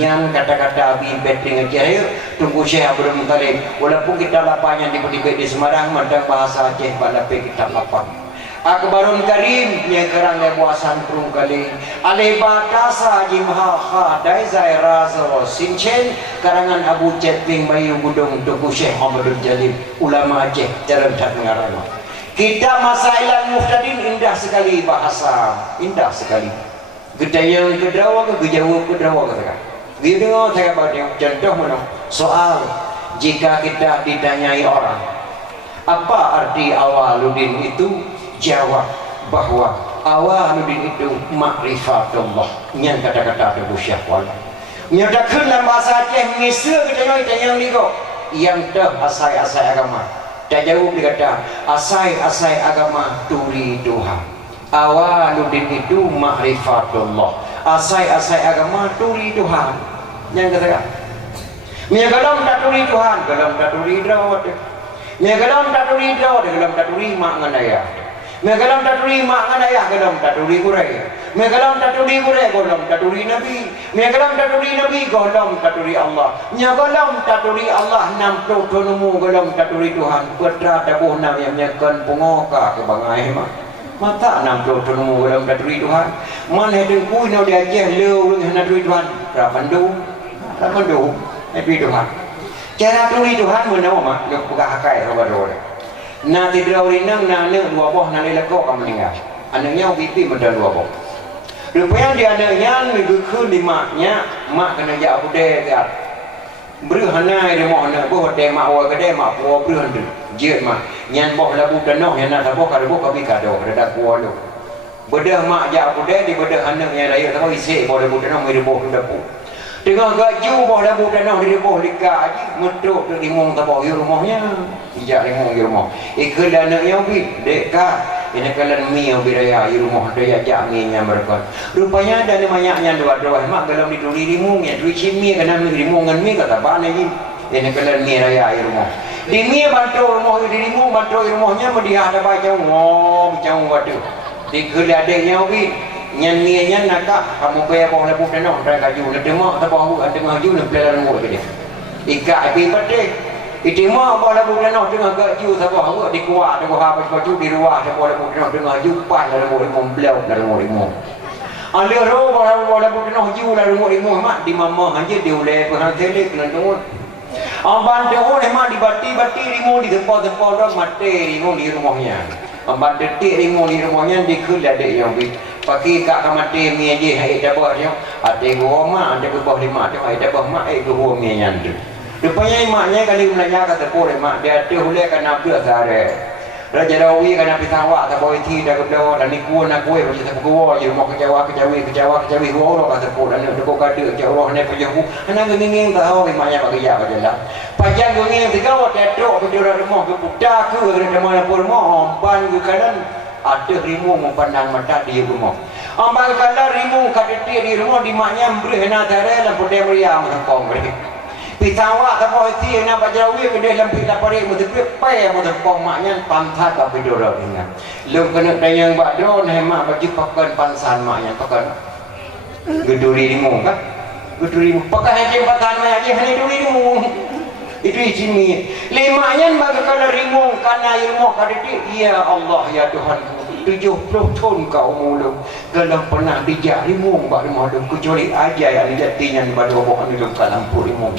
yang kata-kata Abi Betting aja tunggu Syekh Abdul Muttalib walaupun kita lapanya di Semarang madang bahasa Aceh pada kitab 8 Akbarun Karim yang kerang lebuasan perung kali alih batasa jimha khadai zaira so sinchen karangan Abu Cetling Bayu Gudung Tuku Syekh Muhammadul Jalil ulama Aceh cara tak mengarang kita Masailal Muftadin indah sekali bahasa indah sekali gedaya kedawa ke gejawa kedawa katakan dia dengar saya baca contoh mana soal jika kita ditanyai orang apa arti awaluddin itu jawab bahwa awaluddin itu makrifatullah yang kata-kata Abu Syahwal nyatakan dalam bahasa Aceh misal kita yang ligo yang dah asai-asai agama tak jauh berkata asai-asai agama turi Tuhan awaluddin itu makrifatullah asai-asai agama turi Tuhan yang katakan kalau tak turi Tuhan kalau tak turi Tuhan Megalam tak turi dah, megalam tak turi mak ngan ayah. Megalam tak turi mak ngan ayah, megalam tak turi kurai. Megalam tak turi kurai, golam tak turi Nabi. Megalam tak turi Nabi, golam tak turi Allah. Nyagalam tak turi Allah, 60 tonumu golam tak turi Tuhan. Putra tabuh nam yang nyakan pengoka ke bangai mak. Mata 60 tonumu golam tak turi Tuhan. Man hedeng kui no dia je leu dengan turi Tuhan. Rapandu, rapandu, turi Tuhan. Cara turi Tuhan menawa mak, dia buka hakai robado. Na tidrau rinang na ne dua boh na lelako kam meninggal. Anaknya pipi medal dua boh. Rupanya dia anaknya minggu ke limaknya mak kena jak bude kat. Bru hanai de mo na boh de mak wa gede mak puo bru handu. Jeut mak nyan boh labu danoh yang nak boh kada boh kabi kado kada puo lu. Bedah mak jak bude di bedah anaknya raya tahu isi boh labu danoh mi boh dapu. Tengah gaju boh labu danoh di boh lika aji metuk tu limong taboh rumahnya. Ijak limong di rumah. Ikut anaknya bi dekat. Ini kalian mie biraya di rumah dia jak mie nya mereka. Rupanya ada banyaknya dua-dua mak dalam dituli limong ya duit mie kena mie limong ngan mie kata bana ni. Ini kalian mie raya di rumah. Di mie bantu rumah di limong bantu rumahnya media ada baca ngom jauh wadu. Di keladanya bi nyan mie nya nakak kamu bayar bawah lebu tanah dah kaju nak demak tak bawah ada ngaju nak pelaran ngok dia. Ikat api pedih. Itima bawah lebu tanah tengah kaju tak bawah di kuat tengah habis baju di luar bawah lebu tanah tengah jupan dalam ngok beliau dalam ngok. Ada ro bawah lebu tanah ju dalam ngok mak di mama aja dia oleh pernah telik kena tengok. Amban dia oleh mak di bati-bati rimau di tempat-tempat dah mati rimau di rumahnya. Amban detik rimau di rumahnya dikul ada yang bi pakai kak kamati mi aje hai dabah dia ada gua mak ada gua lima dia hai dabah mak gua mi nyandu rupanya maknya kali menanya kata pore mak dia ada hulai kana beus are raja dawi kana pitawa ta boy ti dah gua dan niku nak gue macam tak gua je mau kejawa gua kata pore dan ada gua kada jauh ne pejahu ana nginging tahu maknya bagi ya adalah pajak nginging tiga waktu dok di rumah ke budak ke ada mana pun mau ban ke kanan ada rimu memandang mata di rumah. Ambal kala rimu kadeti di rumah di maknya beri na tare lam pode meriam kong beri. Pitawa ta boy ti na bajawi ke dalam pita pare mu te pe mu te kong maknya pantat ka bidoro dengan. Lum kena tayang bado ne mak bagi pakan pansan maknya pakan. Geduri rimu kan? Geduri rimu pakai haji pakan mak haji hani duri rimu. Itu izin limanya bagi kalau rimung karena ilmu kadeti ya Allah ya Tuhan 70 tahun kau mulung dalam pernah dijak rimung bak rimung kecuali aja yang dijatinya pada bawa anu kalam rimung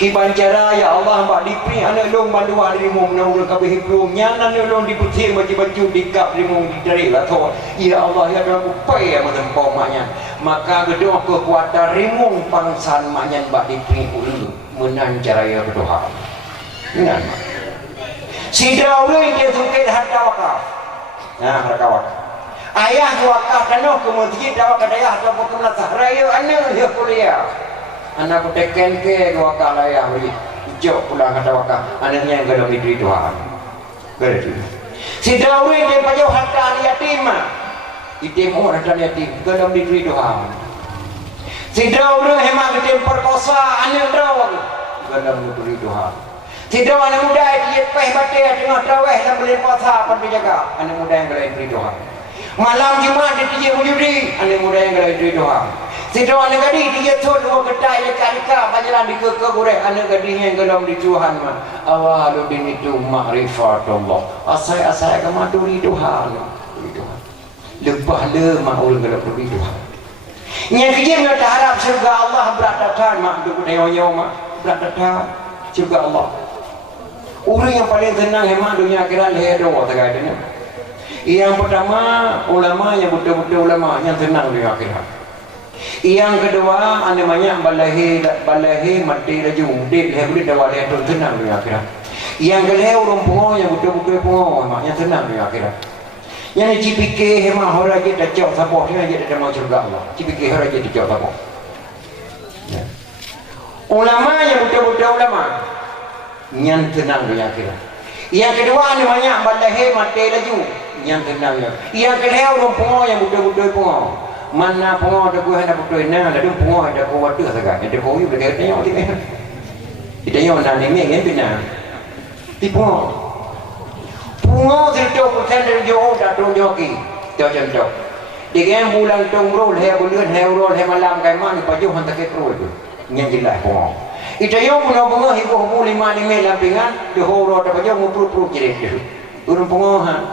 kiban cara ya Allah bak dipri anak long bandua rimung naul kabeh hibrung nyanan long diputir baju dikap rimung dari lato ya Allah ya Tuhan pai ya metempau maknya maka gedung kekuatan rimung pangsan maknya bak dipri ulu menan caraya berdoa. Menan. Si Daud dia sungkit harta wakaf. Nah, harta wakaf. Ayah wakaf kena ke masjid dah wakaf ayah atau ke melatah raya anak dia kuliah. Anak ku teken ke wakaf ayah beri. Jauh pulang harta wakaf. Anaknya yang galau diberi doa. Berarti. Si Daud dia pajau harta yatim. Yatim orang harta yatim galau diberi doa. Si Daud hemat dia perkosa anak Daud dalam diberi doa. Si Daud anak muda dia peh batik tengah tarawih dalam bulan puasa pandai jaga anak muda yang galai diberi doa. Malam Jumaat dia tijak berdiri anak muda yang galai diberi doa. Si Daud anak gadis dia thot dua kedai dekat bajalan di ke goreng anak gadisnya yang galau di Tuhan mah. Awaludin itu ma'rifatullah. Asai kemaduri Tuhan. Lepas le maul galau diberi doa. Yang kerja nak harap surga Allah berat-berat mak duk nyawa mak berat-berat surga Allah. Orang yang paling tenang hemat dunia akhirat leher dua terkadang. Yang pertama ulama yang betul-betul ulama yang tenang dunia akhirat. Yang kedua namanya balahi mati raju dit leher dit dawaleh tu tenang dunia akhirat. Yang kedua orang pungo yang betul-betul pungo mak yang tenang dunia akhirat. Yang cipike hema hora je dah jauh saboh dia je dah mau surga Allah. Cipike hora je dah jauh saboh. Ya. Ulama yang betul-betul ulama yang tenang dunia akhirat. Yang kedua namanya balahi mati laju yang tenang ya. Yang kedua orang pungo yang betul-betul pungo. Mana pungo ada gua ada betul na, ada pungo ada kuat tu sagak. Ada koyu dekat tengok dia. Kita yang nak ni kan pina. Ti pungo. Pungo terjauh persen dari jauh tak turun joki. Contoh. Dengan bulan tongrol hai bulan hai rol hai malam kai man paju han tak keroi tu. Yang jelas pungo. Ita yo puno pungo hibo bu 5 lampingan di horo tak paju ngupru jerit tu. Urung pungo han.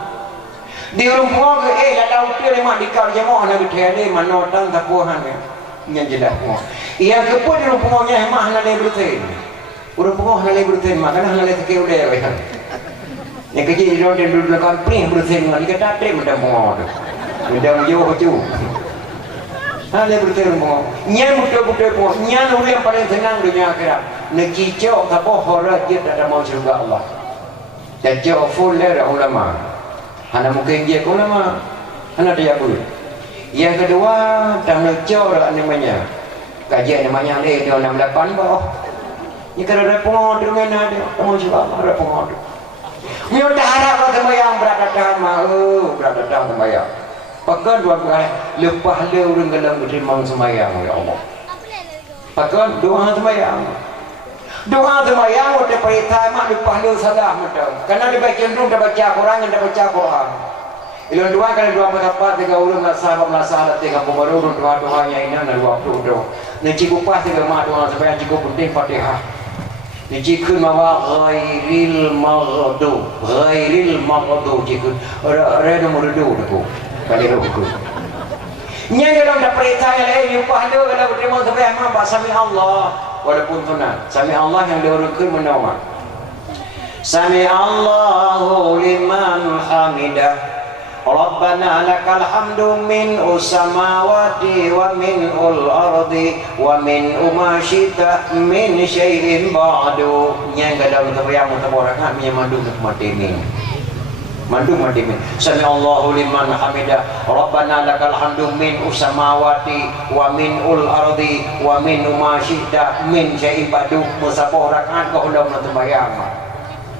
Di urung pungo ke la lau tu le mak dikau jamo ana bithele manotan tapuhan ya. Yang jelas pungo. Ia kepun urung pungo nya mah na le bruten. Urung pungo na le bruten makana na le take udah ya. Yang kecil di dalam duduk dekat pring bersen dengan dia tak trem dah mongo tu. Mendang jauh tu. Ada bersen mongo. Nyan betul-betul mongo. Nyan yang paling senang dunia akhirat. Nekicau tak horor dia tak ada mau surga Allah. Dan jauh full lah ulama. Hana mungkin dia ulama. Hana dia pun. Yang kedua, dah nekicau dah namanya. Kajian namanya ni dia 68 bawah. Ni kalau ada mongo tu mana dia? Mau surga Allah ada mongo tu. Mio darah kau sembahyang berada dalam sembahyang. Pakai dua kali lepas le urang gelam terima sembahyang ya Allah. Pakai doa sembahyang. Doa sembahyang udah perintah mak lepas le salah macam. Karena dia baca cenderung dah baca Quran dan dah baca Quran. Ilmu dua kali dua pendapat tiga urang masalah tiga pemerintah doa-doanya ini dan dua doa. Nanti kupas tiga mak doa sembahyang cukup penting Fatihah. Jikun mawa ghairil maghdub jikun ada nomor 2 tu kali rukun nya dalam dah perintah yang upah dia kalau terima sampai mak sami Allah walaupun sunat sami Allah yang dia rukun menawar sami Allahu liman hamidah Rabbana lakal hamdu min samawati wa min al-ardi wa min ma syita min syai'in ba'du. Yang dalam sembahyang mutabarakah menyamadu matimin. Matimin. Sami Allahu liman hamidah. Rabbana lakal hamdu min samawati wa min al-ardi wa min ma syita min syai'in ba'du. Musabarakah kau dalam sembahyang.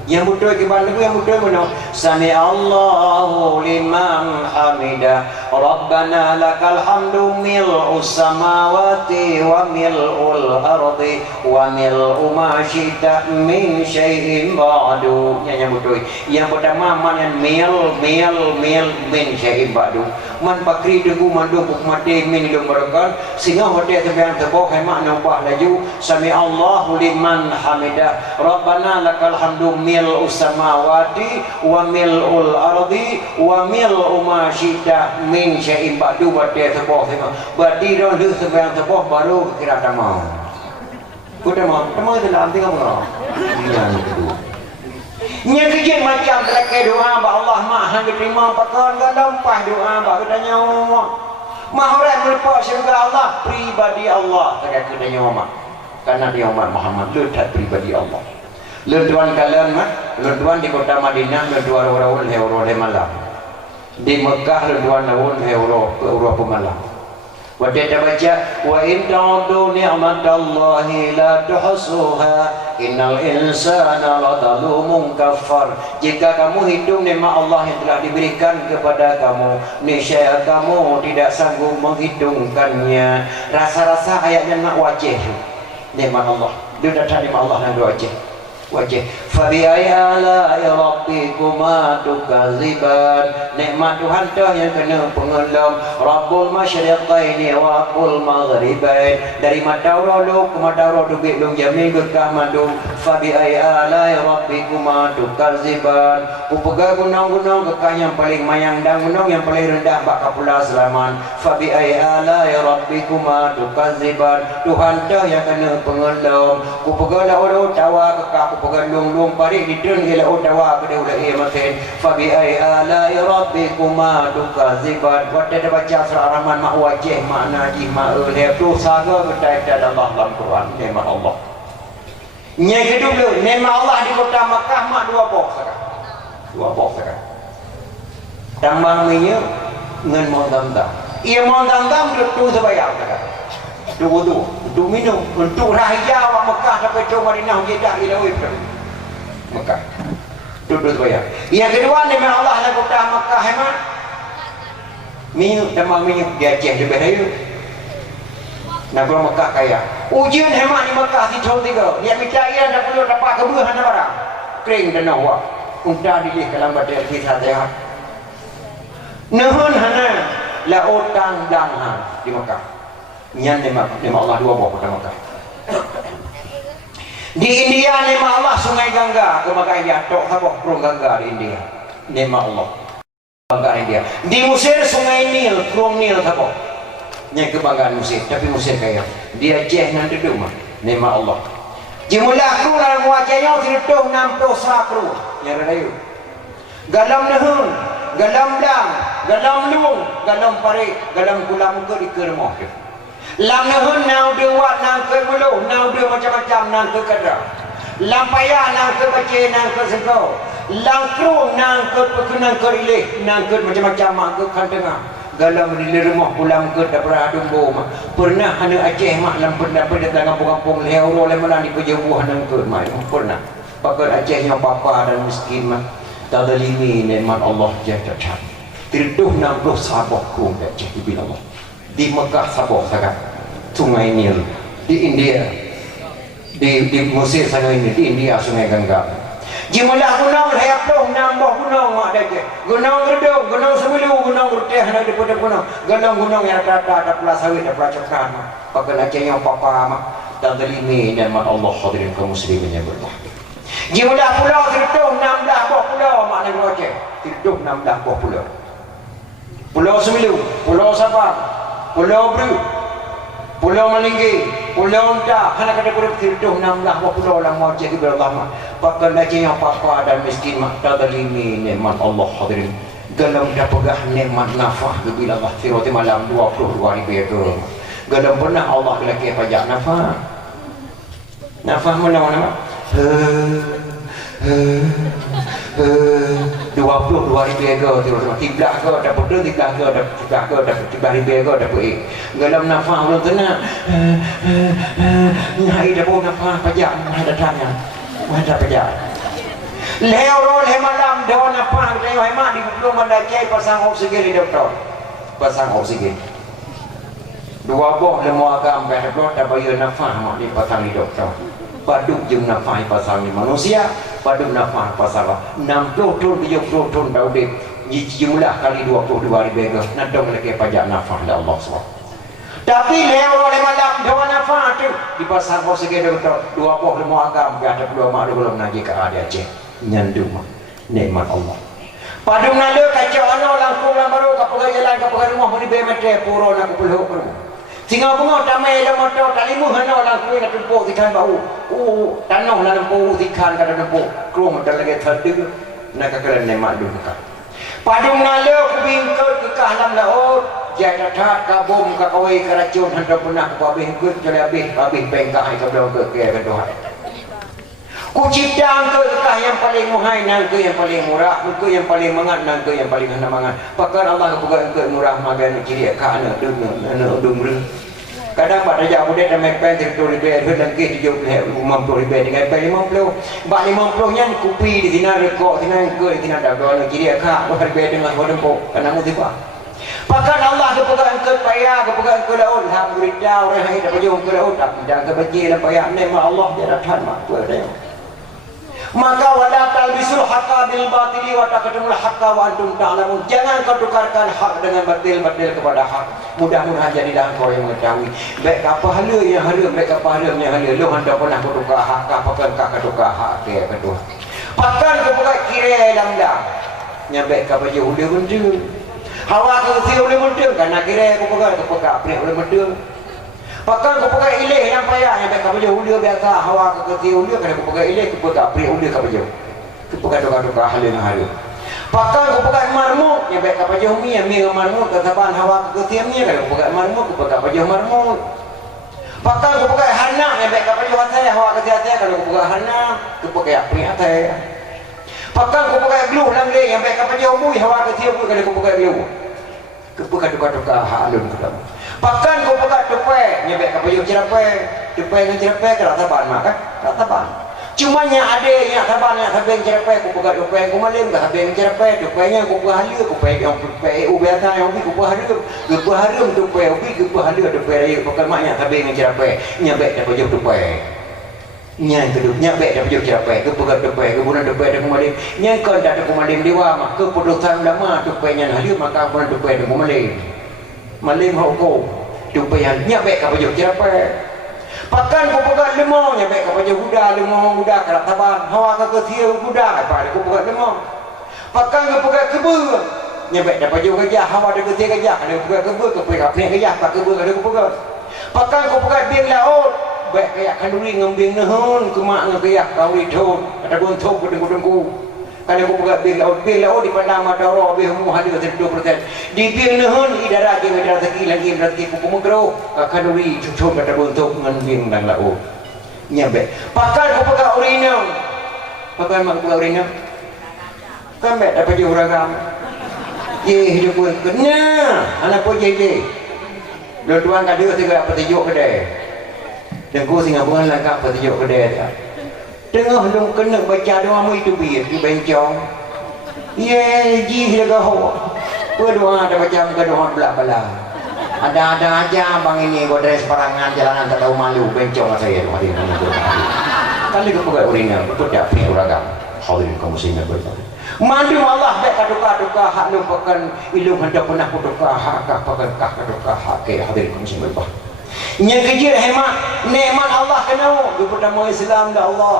Yang betul ke mana yang betul mana sami Allahu liman hamidah Rabbana lakal hamdu mil'u samawati wa mil'ul ardi wa mil'u ma syita min syai'in ba'du. Yang betul yang pertama man mil min syai'in ba'du man pakri tunggu mandu mati min dum barakan sehingga hotel sembahyang tebok hemat nubah laju sami Allahu liman hamidah Rabbana lakal hamdu mil'u samawati wa mil'ul ardi wa mil'u ma syita min syai'in ba'du hotel tebok semua berarti dah lu sembahyang tebok baru kira tamam. Tamam itu dalam tiga orang. Yang kedua. Yang kejadian macam terakhir doa ba Allah Maha diterima pakan gampah doa ba katanya mah orang berpuas syurga Allah pribadi Allah katanya Muhammad karena dia Muhammad Muhammad letak pribadi Allah letuan kalian mah letuan di kota Madinah letuan orang euro malam di Mekah letuan euro malam. Waktu kita baca wa in ta'udu ni'matallahi la tuhsuha innal insana ladzalumun kafar. Jika kamu hitung nikmat Allah yang telah diberikan kepada kamu, niscaya kamu tidak sanggup menghitungkannya. Rasa-rasa ayatnya nak wajib nikmat Allah. Dia datang nikmat Allah yang wajib. Fabi ayala ya rabbikuma tukaziban. Nikmat Tuhan dah yang kena pengelam Rabbul masyriqaini wa Rabbul maghribain. Dari mata lu ke mata dubik lu jamin gekah mandu. Fabi ayala ya rabbikuma tukaziban. Upaga gunung-gunung gekah yang paling mayang dan gunung yang paling rendah bak kapula selaman. Fabi ayala ya rabbikuma tukaziban. Tuhan dah yang kena pengelam. Upaga lau tawa gekah pegandung parik di dun ila utawa pada ulah ia makin fa bi ay ala rabbikuma tukaziban. Waktu baca surah Rahman mak wajih makna ji ma le tu saga berkaitan Allah dalam Quran nikmat Allah. Yang kedua nikmat Allah di kota Makkah mak dua box sekarang. Tambang minyak ngan mon dam-dam. Ia mon dam-dam tu sembahyang sekarang. Tu minum untuk raja awak Mekah sampai ke Madinah jedah ila Mekah. Tu bayar. Yang kedua nikmat Allah nak kota Mekah hemat. Minum tambah minum dia Aceh lebih raya. Nak gua Mekah kaya. Ujian hemat di Mekah di tahun 3. Dia minta ia dah perlu dapat kebuahan barang. Kering dan awak. unta dilih kalam baca Al-Fatihah. Nuhun hana laut tang dang ha di Mekah. Nyan nema Allah dua buah kota Mekah. Di India nema Allah Sungai Gangga ke Mekah India tok sabok Perung Gangga di India. Nema Allah Gangga India. Di Mesir Sungai Nil, Perung Nil sabok. Nya kebanggaan Mesir, tapi Mesir kaya. Dia Aceh nan duduk mah. Nema Allah. Jumlah kru dalam wajahnya tidak 60 kru yang rayu. Galam nehun, galam dang, galam lung, galam parik, galam kulam ke di kermoh. Lam nehun nau dewat nang ke mulu, nau de macam-macam nang ke kadra. Lam payah nang ke baca nang ke segau. Lam kru nang ke pekenang ke rilih, nang ke macam-macam mak ke kan tengah. Galam di rumah pulang ke dapur dumbo mak. Pernah hana Aceh mak lam pernah pada kampung-kampung leo oleh mana di pejabuh nang ke mai pernah. Pakar Aceh yang papa dan miskin mak. Tadalimi nikmat Allah jatuh. Terduh 60 sabok kru Aceh di Allah. Di Mekah sabok sangat. Sungai Nil di India. Di Mesir sana ini di India Sungai Gangga. Jumlah gunung hepung nambah gunung mak dah. Gunung Redung, gunung Semulu, gunung Ruteh nak daripada gunung. Gunung yang rata ada pula sawit, ada pula cokran. Pakai Aceh yang papa mak. Tadlimi nikmat Allah hadirin kaum muslimin yang berbahagia. Jumlah pulau Tertung 16 buah pulau mak negara Aceh. Tertung 16 buah pulau. Pulau Semulu, Pulau Sabang, Pulau Bru, Pulau Malinggi, Pulau Unta, hana kata pura Tertung 16 buah pulau lah mau Aceh kepada Allah mak. Pakai Aceh yang papa dan miskin mak. Tadlimi nikmat Allah hadirin. Galam dah pegah nikmat nafah bila Allah firati malam 22 ribu ke. Galam pernah Allah lagi pajak nafah. Nafah mana-mana 22 ribu ego terus tiga ke dapat dua tiga ke dapat 3 ribu ego dapat galam nafah belum tenang nyai dapat nafah pajak ada tanya ada pajak leo rol hemalam daun nafah leo hemat di belum ada cai pasang oksigen di doktor pasang oksigen dua boh lemo agam berdoa tak bayar nafah mak di pasang di doktor paduk jeng nafah pasang di manusia paduk nafah pasang 60 ton 70 ton daudit jumlah kali 22 ribu nadong lagi pajak nafah dari Allah SWT. Tapi leo oleh malam daun nafah tu di pasang oksigen doktor dua boh lemo agam ada dua mak belum lagi ke ada Aceh nyandu nikmat Allah. Padung nalo kacau ano langkung baru kapal jalan kapal rumah muni bemetre puro nak peluk perlu. Singa bunga tamai le motor talimu hano langkung nak tempuk dikan bau. Tanah la tempuk dikan kada tempuk. Kru motor lagi terdu nak kekal nikmat duka. Padung nalo kubingkut ke kahlam laut jai datat kabum ka kawai keracun hendak punah ka habis kut jale habis pengkah ke belum ke doa. Ku cipta engkau kekah yang paling muhai, engkau yang paling murah, engkau yang paling mangat, engkau yang paling hendak mangat. Pakar Allah kepegang engkau murah magan kiri ka anak dumru. Kadang pada jauh dia dah main pen 30 ribu, dan ke 50 ribu dengan pen 50. Bak 50 nya kupi di sini rekod sini engkau di sini dah dua kiri ka ribu dengan hodempo kana musibah. Pakar Allah kepegang engkau payah, kepegang engkau laut, alhamdulillah orang hai dapat jauh engkau laut, jangan kebaji dan payah nikmat Allah dia datang mak dia. Maka wala talbisul haqqa bil batili wa taqtumul haqqa wa antum ta'lamun. Jangan kau tukarkan hak dengan batil kepada hak. Mudah-mudahan jadilah kau yang mengetahui. Baik apa hala yang hala, baik apa hala yang hala. Lu hendak pernah kau tukar hak, apa kan kau tukar hak ke kedua. Pakan kau pakai kira lam-lam. Nya baik kau baju ula benda. Hawa kau si ula benda kana kira kau pakai aplik ula benda. Pakai kau pakai ilih yang payah yang kau baju ula biasa hawa kau keti ula kana kau pakai ilih kau pakai aplik ula kau baju. Kau pakai tukar-tukar hala dengan hala. Pakai kau pakai marmut yang baik kau baju mi marmut kau taban hawa kau keti mi kana kau pakai marmut kau pakai baju marmut. Pakai kau pakai hanam yang baik kau baju atai hawa kau keti kalau kau pakai hanam kau pakai aplik atai. Pakai kau pakai glue langle yang baik kau baju mu hawa kau keti kalau kau pakai glue. Kau pakai tukar-tukar halun kau. Pakan kau pakai tupai, nyebek kau baju cerapai, tupai dengan cerapai kerana taban makan, kerana taban. Cuma yang ada yang taban yang habis cerapai, kau pakai tupai kau malam, kau habis cerapai, tupainya kau pakai halu, kau pakai yang tupai biasa yang ubi kau pakai halu tupai ubi kau pakai halu tupai raya, kau pakai mak yang habis dengan cerapai, nyebek kau baju tupai. Nyai keduk nyabek dah pujuk capek ke pegat depai ke bulan depai dah kemalim nyai kan dah ada kemalim dewa mak ke pudutan lama depai nya hadir maka bulan depai dah kemalim malim hoko depai nyabek ka pujuk capek pakan ko pegat lemong nyabek ka pujuk kuda lemong kuda kalap taban hawa ka ketiu kuda apa ko pegat lemong pakan ko pegat kebe nyabek dah pujuk gajah hawa dah ketiu gajah ada pegat kebe ke pegat gajah pak kebe ada ko pegat pakan ko pegat biang laut baik kayak kanduri ngembing nehon kemak ngekayak kawi thon ada gontok kudeng-kudengku kalau aku buka bil laut di pandang mata roh be mu hadir 20% di bil nehon idara ke idara teki lagi berarti ku pemegro kanduri cucuk ada gontok ngembing dan laut nyabek pakan aku buka urina pakan mak buka urina kan bet dapat juragam ye hidup ku kena anak po je lo tuan kada tiga petunjuk kedai dan ku Singapura lengkap petunjuk kedai dia tengah dong kena baca doa mu itu biar di bencong ye ji jaga ho berdoa ada baca muka doa bela-bela ada aja bang ini godres perangan jalanan tak tahu malu bencong saya hari ini kali ke pegat urina pedak punya uragam hadirin kaum muslimin berbahagia mandu Allah baik kaduka hak lupakan ilmu hendak pernah kuduka hak pakai kaduka hak ke hadirin kaum muslimin berbahagia yang kecil hemat nikmat Allah kena di pertama Islam dah Allah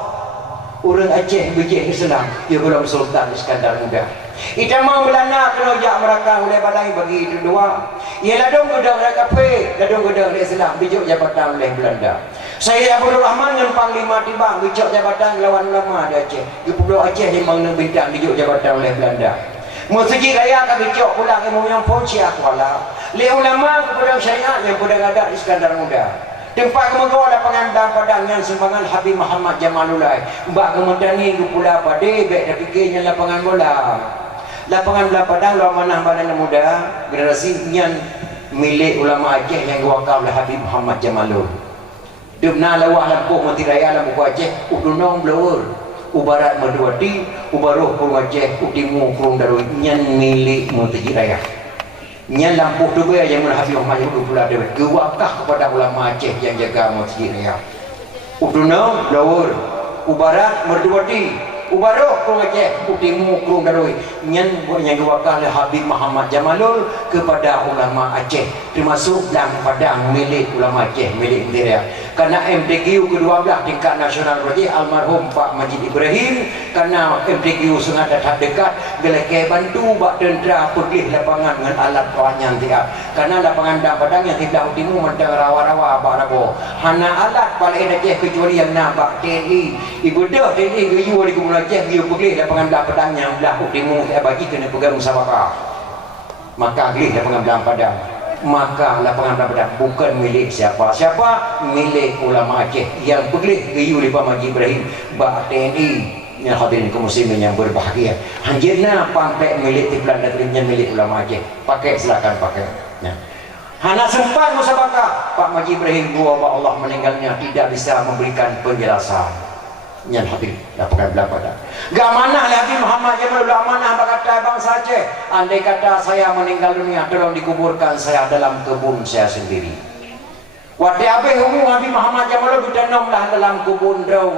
orang Aceh bijih Islam dia belum Sultan Iskandar Muda ita mau Belanda kena jak mereka oleh balai bagi itu dua ia ladung gedang mereka pe ladung gedang Islam bijuk jabatan oleh Belanda saya Abdul Rahman dengan Panglima Tibang bijuk jabatan lawan ulama di Aceh di Pulau Aceh memang nak bintang bijuk jabatan oleh Belanda Masjid Raya kami cok pulang ilmu yang poncia kuala. Le ulama kepada syariat yang pada ada Iskandar Muda. Tempat kemudian lapangan dan padang yang sumbangan Habib Muhammad Jamalullah. Mbak kemudian ni pula pada baik dah fikirnya lapangan bola. Lapangan bola padang lawan mana muda generasi yang milik ulama Aceh yang diwakaf oleh Habib Muhammad Jamalul. Dibna lawah lampuh Mati Raya lampu Aceh udunong blower. Ubarat Meduati, ubaruh Kurung Aceh, utimu Kurung Darul, nyan milik Mati Raya. Nyan lampuh tu yang Habib Muhammad Jamalul pula dewe. Gewakah kepada ulama Aceh yang jaga Mati Raya. Udunong blower, ubarat Meduati, ubaruh Kurung Aceh, utimu Kurung Darul, nyan yang gewakah oleh Habib Muhammad Jamalul kepada ulama Aceh, termasuk dalam padang milik ulama Aceh, milik Mati Raya. Karena MTQ ke-12 tingkat nasional berarti almarhum Pak Majid Ibrahim karena MTQ sangat dekat gelekai bantu bak tentera pergi lapangan dengan alat yang tiap karena lapangan dan padang yang tidak utimu mentang rawa-rawa bak rabo hana alat paling Aceh kecuali yang nak bak TNI ibu dah TNI geyu di Gunung Aceh dia pergi lapangan dan padang yang belah utimu saya bagi kena pegang musabakah maka gelih lapangan dan padang maka lapangan padang bukan milik siapa milik ulama Aceh yang pergi geyu di Pak Majid Ibrahim bak TNI yang hadirin kaum muslimin yang berbahagia hanjirna pampai milik di Belanda terimnya milik ulama Aceh pakai silakan pakai ya. Hana sempat musabakah Pak Majid Ibrahim dua Pak Allah meninggalnya tidak bisa memberikan penjelasan yang hadir lapangan belakang gak mana lagi Muhammad Jamalul amanah berkata bangsa Aceh andai kata saya meninggal dunia tolong dikuburkan saya dalam kebun saya sendiri waktu habis umum Habib Muhammad Jamalul ditanamlah dalam kebun draw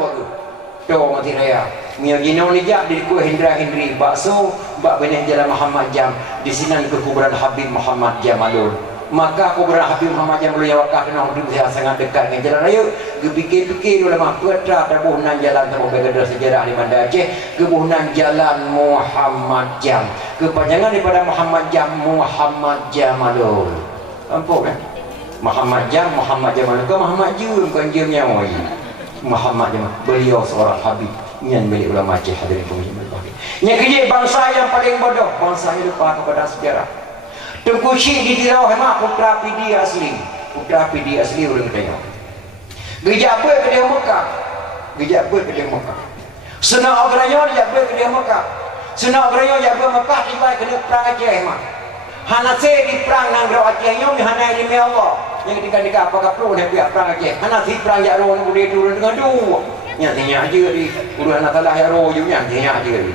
do Mati Raya mia gino ni jak di ku Hindra bakso bak benih jalan Muhammad Jam di sini ke kuburan Habib Muhammad Jamalul maka kuburan Habib Muhammad Jamalul yang wakaf dengan hidup saya sangat dekat dengan jalan raya gepikir-pikir ulama putra tabuhnan jalan tabuh begedar sejarah di Banda Aceh kebuhnan jalan Muhammad Jam kepanjangan daripada Muhammad Jam Muhammad Jamalul nampak kan Muhammad Jam Muhammad Jamalul ke Muhammad Jum bukan Jumnya Muhammad Jamal beliau seorang Habib yang milik ulama Aceh hadirin kaum muslimin berbahagia yang kejip bangsa yang paling bodoh bangsa yang lupa kepada sejarah Tengku Syekh di Dirau Hemat putra PD asli orang tengok gejak apa ke dia Mekah senak agranya dia apa ke dia Mekah senak agranya dia apa Mekah kita kena perang Aceh Hemat hana se di perang nang Dirau Aceh nyom ni hana ilmi Allah yang ketika apakah perlu nak biar perang Aceh hana si perang jak ro boleh turun dengan dua nyatanya aja di urusan Allah ya ro ju nyatanya aja di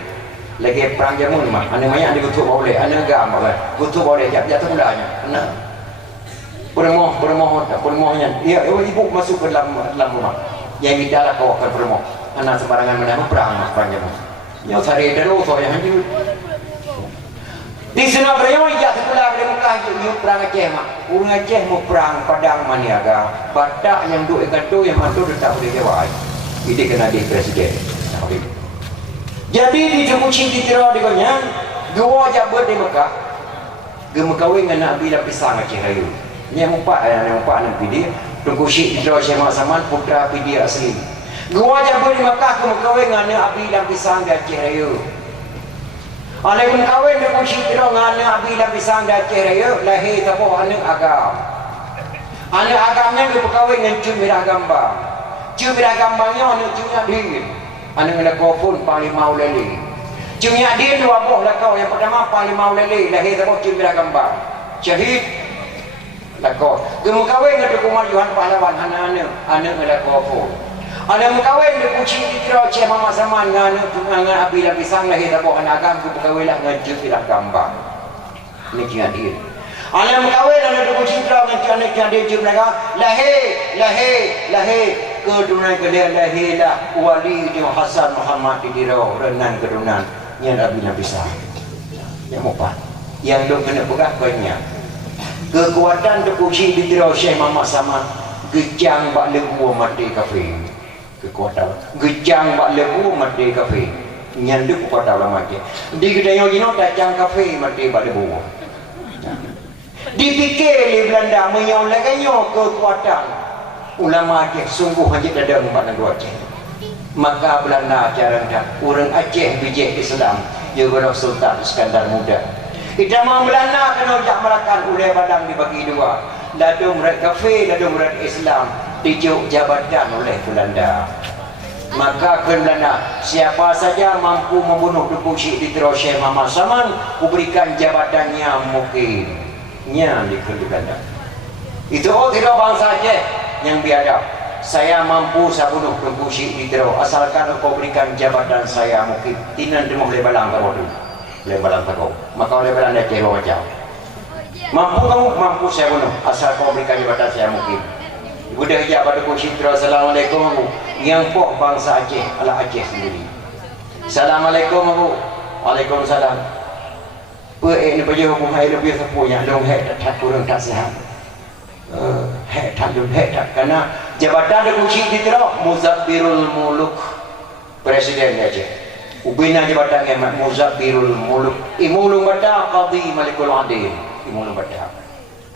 lagi perang jamun mah ane maya ane gutuk boleh ane gam boleh gutuk boleh jatuh mulanya nah bermohnya ya ibu masuk ke dalam rumah yang kita lah kau akan bermo anak sembarangan mana perang panjang yang sari dan usah yang hancur di sana berang ijat sebelah di Mekah you perang Aceh mak urang Aceh mau perang Padang Maniaga badak yang duk ikan tu yang mantu tak boleh jawab ini kena di presiden jadi di Jempuci di Tira di Konyang dua jabat di Mekah gemu kawin dengan Nabi dah pisang Aceh Rayu yang empat nak pilih tunggu syik di Tira Syekh Saman putra pilih asli dua jabat di Mekah gemu kawin dengan Nabi dah pisang di Aceh Rayu Alaikum kawin dengan syik Tira dengan Nabi dah pisang di Aceh Rayu lahir tabuh anak agam anak agamnya dia berkawin dengan Cumira Gambang Cumira Gambangnya anak Cumira Din anak nak pun Palimau Leli Cumira Din dua buah lakau yang pertama Palimau Leli lahir tabuh Cumira Gambang syahid lakau gemu kawin dengan Tukumar Johan Pahlawan anak lakau pun anak mengkawin dengan Kucing di Tira Syekh Muhammad Saman dengan Abi Lapisang lahir tabuh anak agam tu berkawin lah dengan Cumira Gambang ini Cumira Din anak mengkawin anak Tukumar Citra dengan anak dia Cumira lahir kedunan kalian lahirlah wali di Hasan Muhammad di Tira renan kedunan yang Abi Lapisang yang empat yang dong kena pegang banyak kekuatan Tukumar di Tira Syekh Muhammad Saman gejang bak lebu mati kafir kekuatan gejang bak lebu mati kafir nyanduk kekuatan ulama ke di kedai gino tacang kafir mati bak lebu dipikir di Belanda menyoleknya kekuatan ulama Aceh sungguh hanya dadang pada dua Aceh maka Belanda caranya orang Aceh bijak Islam juga Sultan Iskandar Muda kita mau Belanda kena ujak melakukan ulai badang dibagi dua ladu mereka kafir ladu mereka Islam dijuk jabatan oleh Belanda maka ke Belanda siapa saja mampu membunuh Tuku Syekh di Tira Syekh Muhammad Saman kuberikan jabatannya mungkin nya di Belanda itu tidak bangsa Aceh yang biadab saya mampu saya bunuh Tuku Syekh di Tira asalkan kau berikan jabatan saya mungkin tinan demoh oleh balang kau dulu oleh balang kau maka oleh balang Aceh macam mampu kamu mampu saya bunuh asal kau berikan jabatan saya mungkin Buddha hijab pada Tuku Syekh Assalamualaikum yang pok bangsa Aceh ala Aceh sendiri Assalamualaikum Abu Waalaikumsalam ni baju hukum hai lebih sepunya dong hai tak kurang tak sihat hai tak dong hai tak karena jabatan Tuku Syekh di Tira Muzabbirul Muluk presiden Aceh ubina jabatan yang Muzabbirul Muluk imulung bata qadi Malikul Adil imulung bata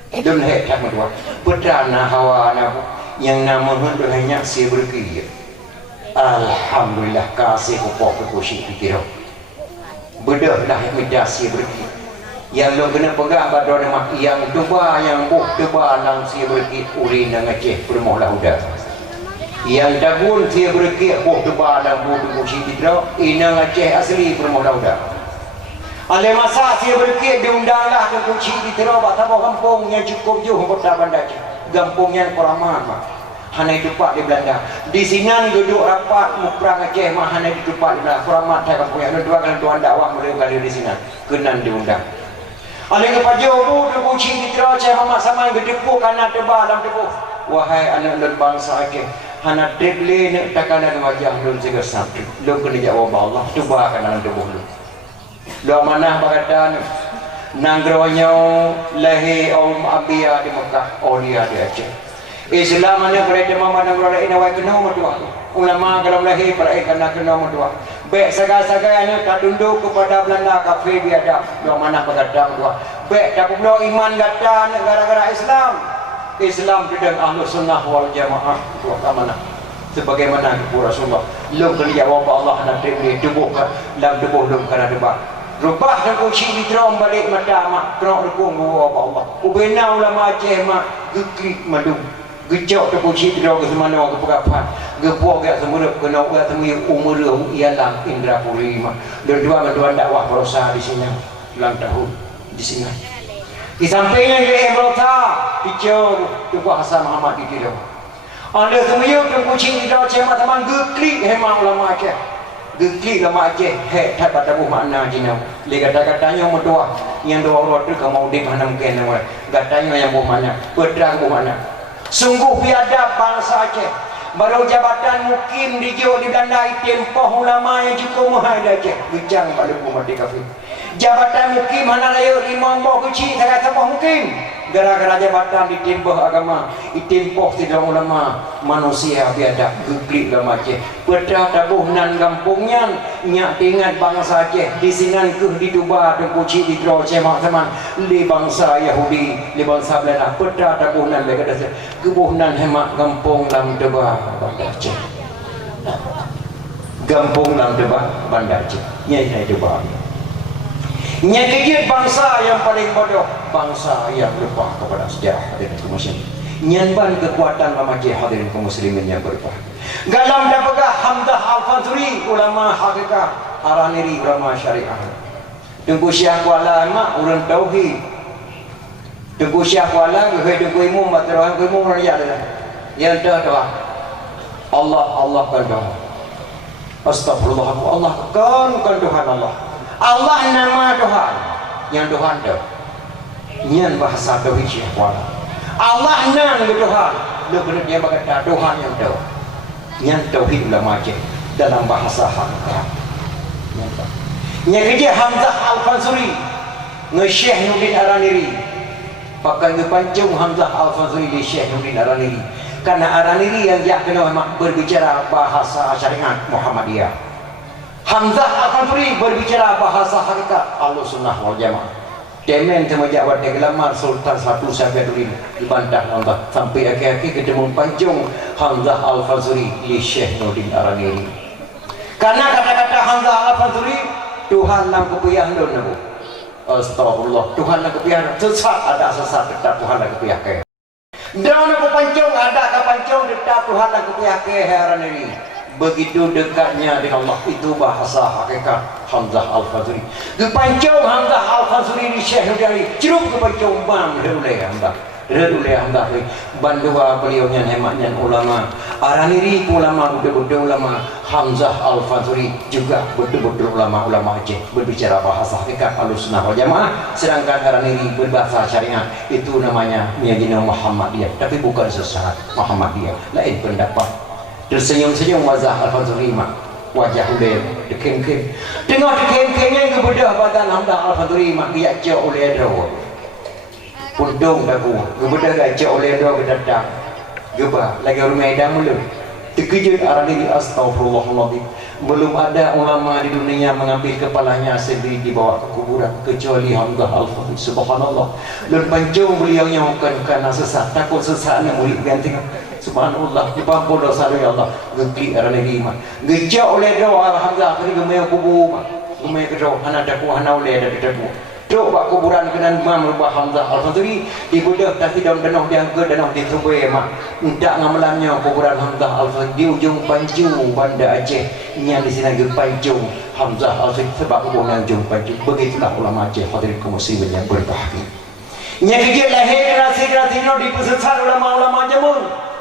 dong hai tak medua perdana hawa anak yang nama hendak hanya si berkir alhamdulillah kasih upah Tuku Syekh di Tira bedahlah medasi berkir yang lo kena pegang pada nama yang tuba yang buh tuba lang si berkit urin dan Aceh bermohlah udah yang dagun si berkit buh tuba lang buh Tuku Syekh di Tira inang Aceh asli bermohlah udah oleh masa si berkit diundanglah Tuku Syekh di Tira bak tabuh kampung yang cukup jauh kota Bandar kampungnya Koraman hanya ditempat di Belanda di sini duduk rapat mukrang Aceh mah hanya ditempat di Belanda Koraman saya kampungnya ada dua kali tuan dakwah mulai kali di sini kenan diundang oleh kepada Abu Tuku Syekh di Tira Syekh Muhammad Saman gedepuk karena tebal dalam tebuk wahai anak dan bangsa Aceh hana deble nak takanan wajah lun juga sakit lu kena jawab Allah tebal kan dalam tebuk lu lu amanah berkata nanggronya lahir Abiyah di Mekah Aulia di Aceh Islam mana berada mana berada ini awak kena medua ulama kalau lahir berada kena medua baik saga-saga ini tak tunduk kepada Belanda kafir biadab dua mana berkata medua baik tak perlu iman kata negara-negara Islam tidak ahlu sunnah wal jamaah dua mana sebagaimana Rasulullah lu kena jawab Allah nanti boleh tubuh dalam tubuh lu kena debat rubah Tuku Syekh di Tira balik mata mak kena dukung apa Allah ubena ulama Aceh mak geklik madung gejok Tuku Syekh di Tira ke semana ke perapat gepuak gak semua kena gak temui umur ialah Indrapuri mak dan dua mentuan dakwah berusaha di sini dalam tahun di sini di sampingnya di Ebrota hijau Tuku Hasan Muhammad di Tira ada semua Tuku Syekh di Tira cema teman geklik hemang ulama Aceh gekli lama Aceh hek tak pada buh makna jina le kata-katanya medua yang dua orang tu kamu dik mana mungkin nama katanya yang buh makna pedang buh makna sungguh biadab bangsa Aceh baru jabatan mukim di Jo di Belanda tempoh ulama yang cukup mahal dah gejang pada umat kafir. Jabatan mukim mana raya imam bawa kecil saya kata mukim gara-gara jabatan ditempoh agama ditempoh tidak ulama manusia biadab guglik agama Aceh pedah tabuh nan kampungnya nyak tingat bangsa Aceh di sinan ke di Duba dan kuci di Dro Cemak teman li bangsa Yahudi li bangsa Belanda pedah tabuh nan mereka dah kebuh nan hemat kampung lam Duba Bandar Aceh kampung lam Duba Bandar Aceh nyai Duba nyakijit bangsa yang paling bodoh, bangsa yang lupa kepada sejarah hadirin kaum muslimin. Nyanban kekuatan lama Aceh hadirin kaum muslimin yang berbahagia. Galam dapatlah Hamdah Al-Fazuri ulama hakikat, Araniri ulama syariah. Tengku Syekh Kuala mak urang tauhid. Tengku Syekh Kuala ke tengku imam baterah imam raya dah. Yang doa Allah kan doa. Astagfirullah Allah kan Tuhan Allah. Allah nama Tuhan yang Tuhan dah nyan bahasa tauhid Syekh Kuala Allah nang Tuhan lu benar dia berkata Tuhan yang dah nyan tauhid ulama Aceh dalam bahasa hakikat nyan kerja Hamzah Al-Fazuri nge-Syekh Nurdin Araniri pakai ngepancung Hamzah Al-Fazuri di Syekh Nurdin Araniri karena Araniri yang dia kena berbicara bahasa syariat Muhammadiyah. Hamzah Al-Fazuri berbicara bahasa hakikat Ahlussunnah wal Jamaah. Demen sama jawab lamar Sultan satu sampai dulu dibantah Allah sampai akhir-akhir ketemu pancung Hamzah Al-Fazuri li Syekh Nurdin Araniri. Karena kata-kata Hamzah Al-Fazuri Tuhan lang kepuyah don nabu. Astagfirullah Tuhan lang kepuyah sesat ada sesat tetap Tuhan lang kepuyah ke. Daun aku pancung ada ke pancung tetap Tuhan lang kepuyah ke Araniri. Begitu dekatnya dengan Allah itu bahasa hakikat Hamzah Al-Fazuri. Kepancung Hamzah Al-Fazuri di Syekh Nurdin ceruk kepancung bang redulai Hamzah bandua beliaunya hematnya ulama Araniri ulama betul-betul ulama Hamzah Al-Fazuri juga betul-betul ulama Aceh berbicara bahasa hakikat Ahlussunnah wal Jamaah sedangkan Araniri berbahasa syariat itu namanya Miyajina Muhammadiyah tapi bukan sesat Muhammadiyah lain pendapat. Tersenyum-senyum wajah Al-Fazuri mak wajah ulil dekeng-keng tengah dekeng-kengnya kebedah badan Hamzah Al-Fazuri mak dia cek oleh draw puntung dagu kebedah dia cek oleh draw kedatang gebah lagi rumah edam mulu terkejut Araniri astagfirullahaladzim belum ada ulama di dunia mengambil kepalanya sendiri dibawa ke kuburan kecuali Hamzah Al-Fazuri subhanallah dan pancung beliaunya bukan karena sesat takut sesatnya murid ganti subhanallah dipampun dosa ya Allah gegli Araniri mah gejak oleh doa Hamzah kali gemaya kubur mah gemaya kedua hana daku hana oleh ada daku dok bak kuburan kenan mam rubah Hamzah Al-Fazuri dibudak tapi daun danau diangkat danau ditubai mah endak ngamalannya kuburan Hamzah Al-Fazuri di ujung Pancung Banda Aceh yang di sini lagi Pancung Hamzah Al-Fazuri sebab kuburan ujung Pancung begitulah ulama Aceh hadirin kaum muslimin yang berbahagia nya kejadian lahir generasi no dipesesat ulama-ulama jamun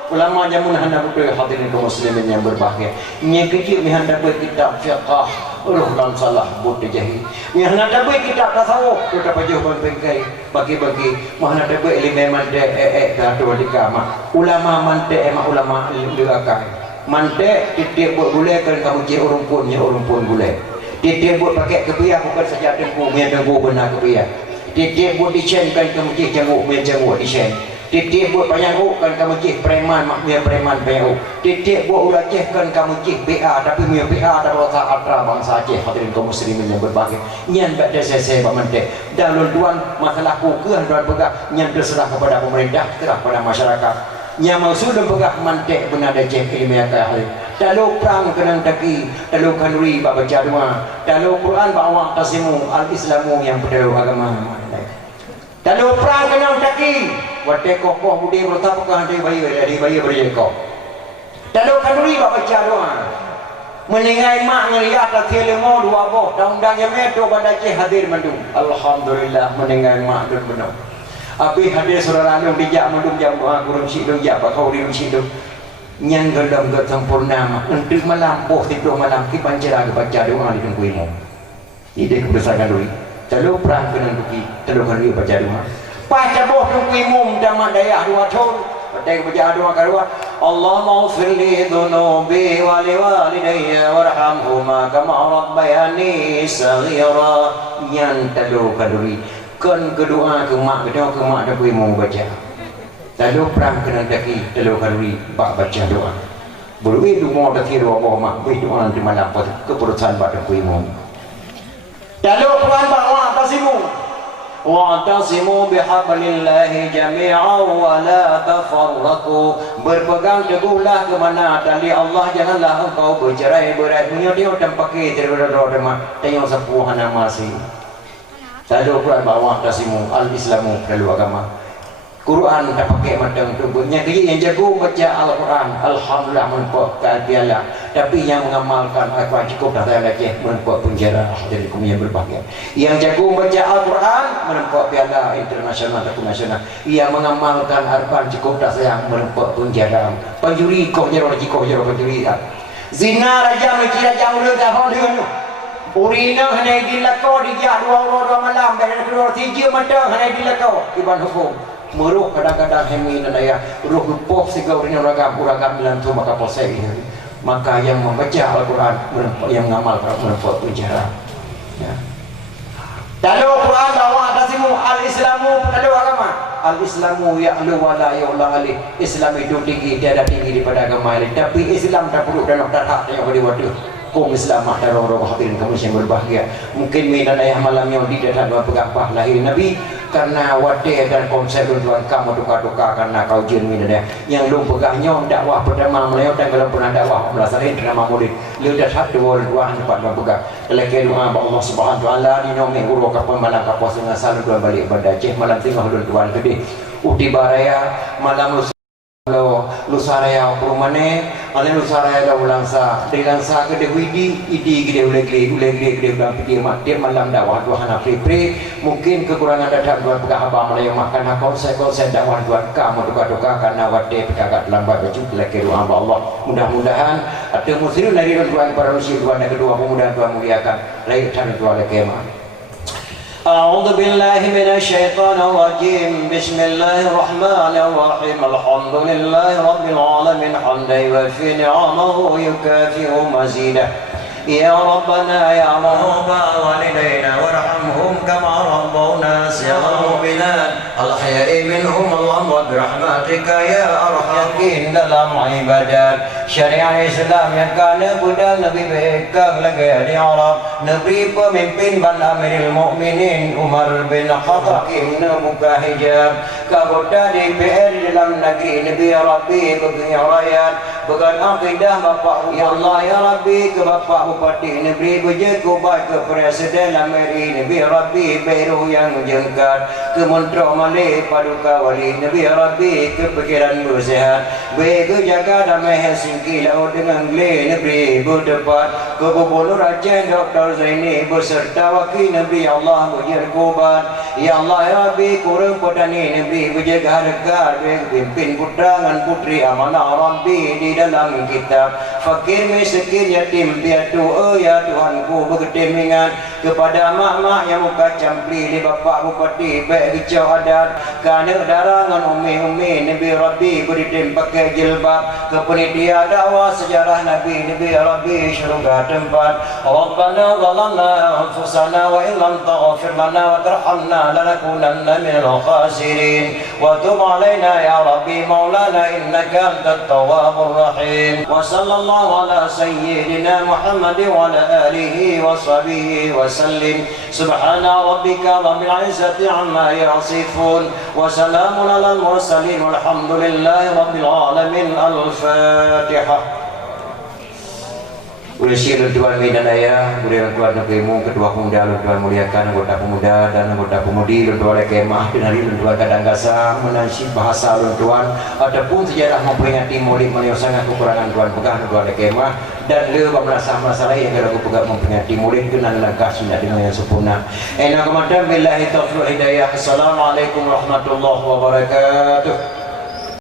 ulama jamun hendak betul hadirin kaum muslimin yang berbahagia nya kecil mi hendak buat kitab fiqh ulul salah buat jahil nya hendak buat kitab tasawuf kita pajuban bengkai bagi-bagi mah hendak buat ilmu mande gaduh dikama ulama mante ulama dirakai mante titik buat gule kan kamu je urung pun gule titik buat pakai kepiah bukan saja dengku benar kepiah titik buat dicen kan kamu je janguk dicen titik buat panyanguk kan kamu cik preman maknya preman bayau titik buat uraceh kan kamu cik PA tapi punya PA tak rasa atra bangsa Aceh hadirin kaum muslimin yang berbahagia nyan bak desa bamantek dalul tuan masalah kukuhan tuan pegah nyan terserah kepada pemerintah terserah kepada masyarakat nya maksud dan pegah mantek benar ada Aceh ilmiah kahal dalu perang kenang taki dalu kanuri bak baca doa dalu Quran bawa tasimu al-islamu yang berdalu agama dalu perang kenang taki wate kokoh budi bertapa kan dari bayi berjeko dalam kanuri baca doa meningai mak ngeliat atas lemo dua boh undang-undangnya metro pada Aceh hadir mandung alhamdulillah meningai mak dan benar api hadir saudara anu dijak mandung jam kurung sidung jak bakau di sidung nyang gedam ged sempurna untuk melampuh tidur malam ki pancera baca doa di tengkuimu ide kebesaran doi dalam perang kena duki dalam kanuri baca doa Paca boh tu imum damat daya dua thon, pakai baca doa kedua. Allahumma ighfir li dhunubi wa liwalidayya warhamhuma kama rabbayani saghira. Yang telu kaduri kan kedua ke mak dah boleh mau baca. Telu perang kena daki telu kaduri bak baca doa. Boleh tu mau daki doa mak boleh doa nanti malam keputusan bak dah boleh mau. Telu Quran bawa tasimu. Wa'tasimu bihablillahi jami'an wa la tafarraqu. Berpegang teguhlah ke mana tali Allah, janganlah engkau bercerai-berai. Punya dia dan pakai terberat-berat mak tayang sepuhan masih. Tadi Quran bawa tasimu al-Islamu perlu agama. Quran tak pakai macam tu. Punya yang jago baca Al-Quran, alhamdulillah menepuk keadilan. Tapi yang mengamalkan apa cukup dah saya leceh menempuk penjara dari kaum yang berbahagia. Yang jago baca Al-Quran menempuk piala internasional ataupun nasional. Yang mengamalkan Al-Quran cukup dah saya menempuk penjara. Penjuri kau jero penjuri. Zina raja mesti raja mula dah faham dengan tu. Urina hanya dilakau dia dua malam dan kedua tiga mata hanya dilakau iban hukum. Meruh kadang-kadang hemi dan ayah ruh lupuh sehingga urina uragam dalam tu maka posai ini. Maka yang membaca Al-Quran yang mengamal menempuk penjara. Ya. Lalu Quran bawa atasimu al-Islamu lalu agama. Al-Islamu ya'lu wa la yu'la alih. Islam itu tinggi, tiada tinggi daripada agama lain. Tapi Islam tak perlu dan tak hak yang boleh waduh. Kaum Islam ada orang-orang hadirin kamu yang berbahagia. Mungkin minat ayah malam yang di dalam pegapah lahir Nabi karena wadai dan konsep tuan kamu duka-duka karena kau jin minat yang lu pegahnya dakwah pertama Melayu dan kalau pernah dakwah melaksanakan drama murid lu dah satu dua tempat berpegang lagi doa Allah Subhanahu wa taala di nomi uruk kapal malam kapal dengan salu dua balik pada Cih malam tengah tuan gede uti baraya malam kalau lusaraya perumane, ada lusaraya dah ulangsa, dilangsa ke dewidi, idi gede ulegli ulang pidi mak dia malam dakwah dua hana pri mungkin kekurangan datang dua pegah abah Melayu makan konsep dakwah dua kamu duka karena wadai pedagang lambat baju lagi doa Allah mudah-mudahan ada muslim dari tuan para muslim tuan yang kedua mudah Tuhan muliakan lahir dan tuan lagi mah. أعوذ بالله من الشيطان الرجيم بسم الله الرحمن الرحيم الحمد لله رب العالمين حمدا يوفي نعمه يكافئ مزيده يا ربنا يا رب والدينا وارحمهم كما ربونا صغارا الحياء منهم اللهم برحمتك يا أرحم dalam ibadat syariat Islam yang kana budal Nabi bekang lagi di Arab Nabi pemimpin ban Amirul Mukminin Umar bin Khattab buka hijab kabota DPR dalam negeri Nabi Rabbi bagi rakyat bukan akidah bapak ya Allah ya Rabbi ke bapak bupati negeri berjaga baik ke presiden Amerika Nabi Rabbi Beru yang jengkat ke Menteri Malik Paduka Wali Nabi Rabbi ke pikiran bersehat bego jaga damai Helsinki laut dengan Glen negeri berdebat ke Gubernur Aceh Dr. Zaini beserta wakil Nabi Allah berjerkubat ya Allah ya Rabbi kurang petani Nabi berjaga harga pimpin putra dan putri amanah Rabbi di dalam kitab fakir miskin yatim piatu ya Tuhanku berketimingan kepada mak-mak yang muka campli di bapak bupati baik hijau adat kerana darangan umi-umi Nabi Rabbi beritim pakai jilbab ke penitia dakwah sejarah Nabi Rabbi syurga tempat Rabbana zalamna anfusana wa illam taghfir lana wa tarhamna lanakunanna minal khasirin wa tub alaina ya Rabbi maulana innaka antat tawwabur rahim wa sallallahu ala sayyidina Muhammad wa ala alihi wa sahbihi wa sallim subhana rabbika rabbil izzati amma yasifun wa salamun alal mursalin walhamdulillahi rabbil alamin al-fatihah. Usia Tuan Medan Ayah, Budaya Tuan Negerimu, Ketua Pemuda Tuan muliakan anggota pemuda dan anggota pemudi Tuan Kemah dan hari Tuan Kadangkasa menasib bahasa Tuan ataupun sejarah memperingati Maulid Melayu sangat kekurangan Tuan pegang Tuan Kemah dan lebih masalah yang kalau pegang memperingati Maulid kenal langkah sunnah dengan yang sempurna. Enak kemadam billahi taufiq hidayah. Assalamualaikum warahmatullahi wabarakatuh.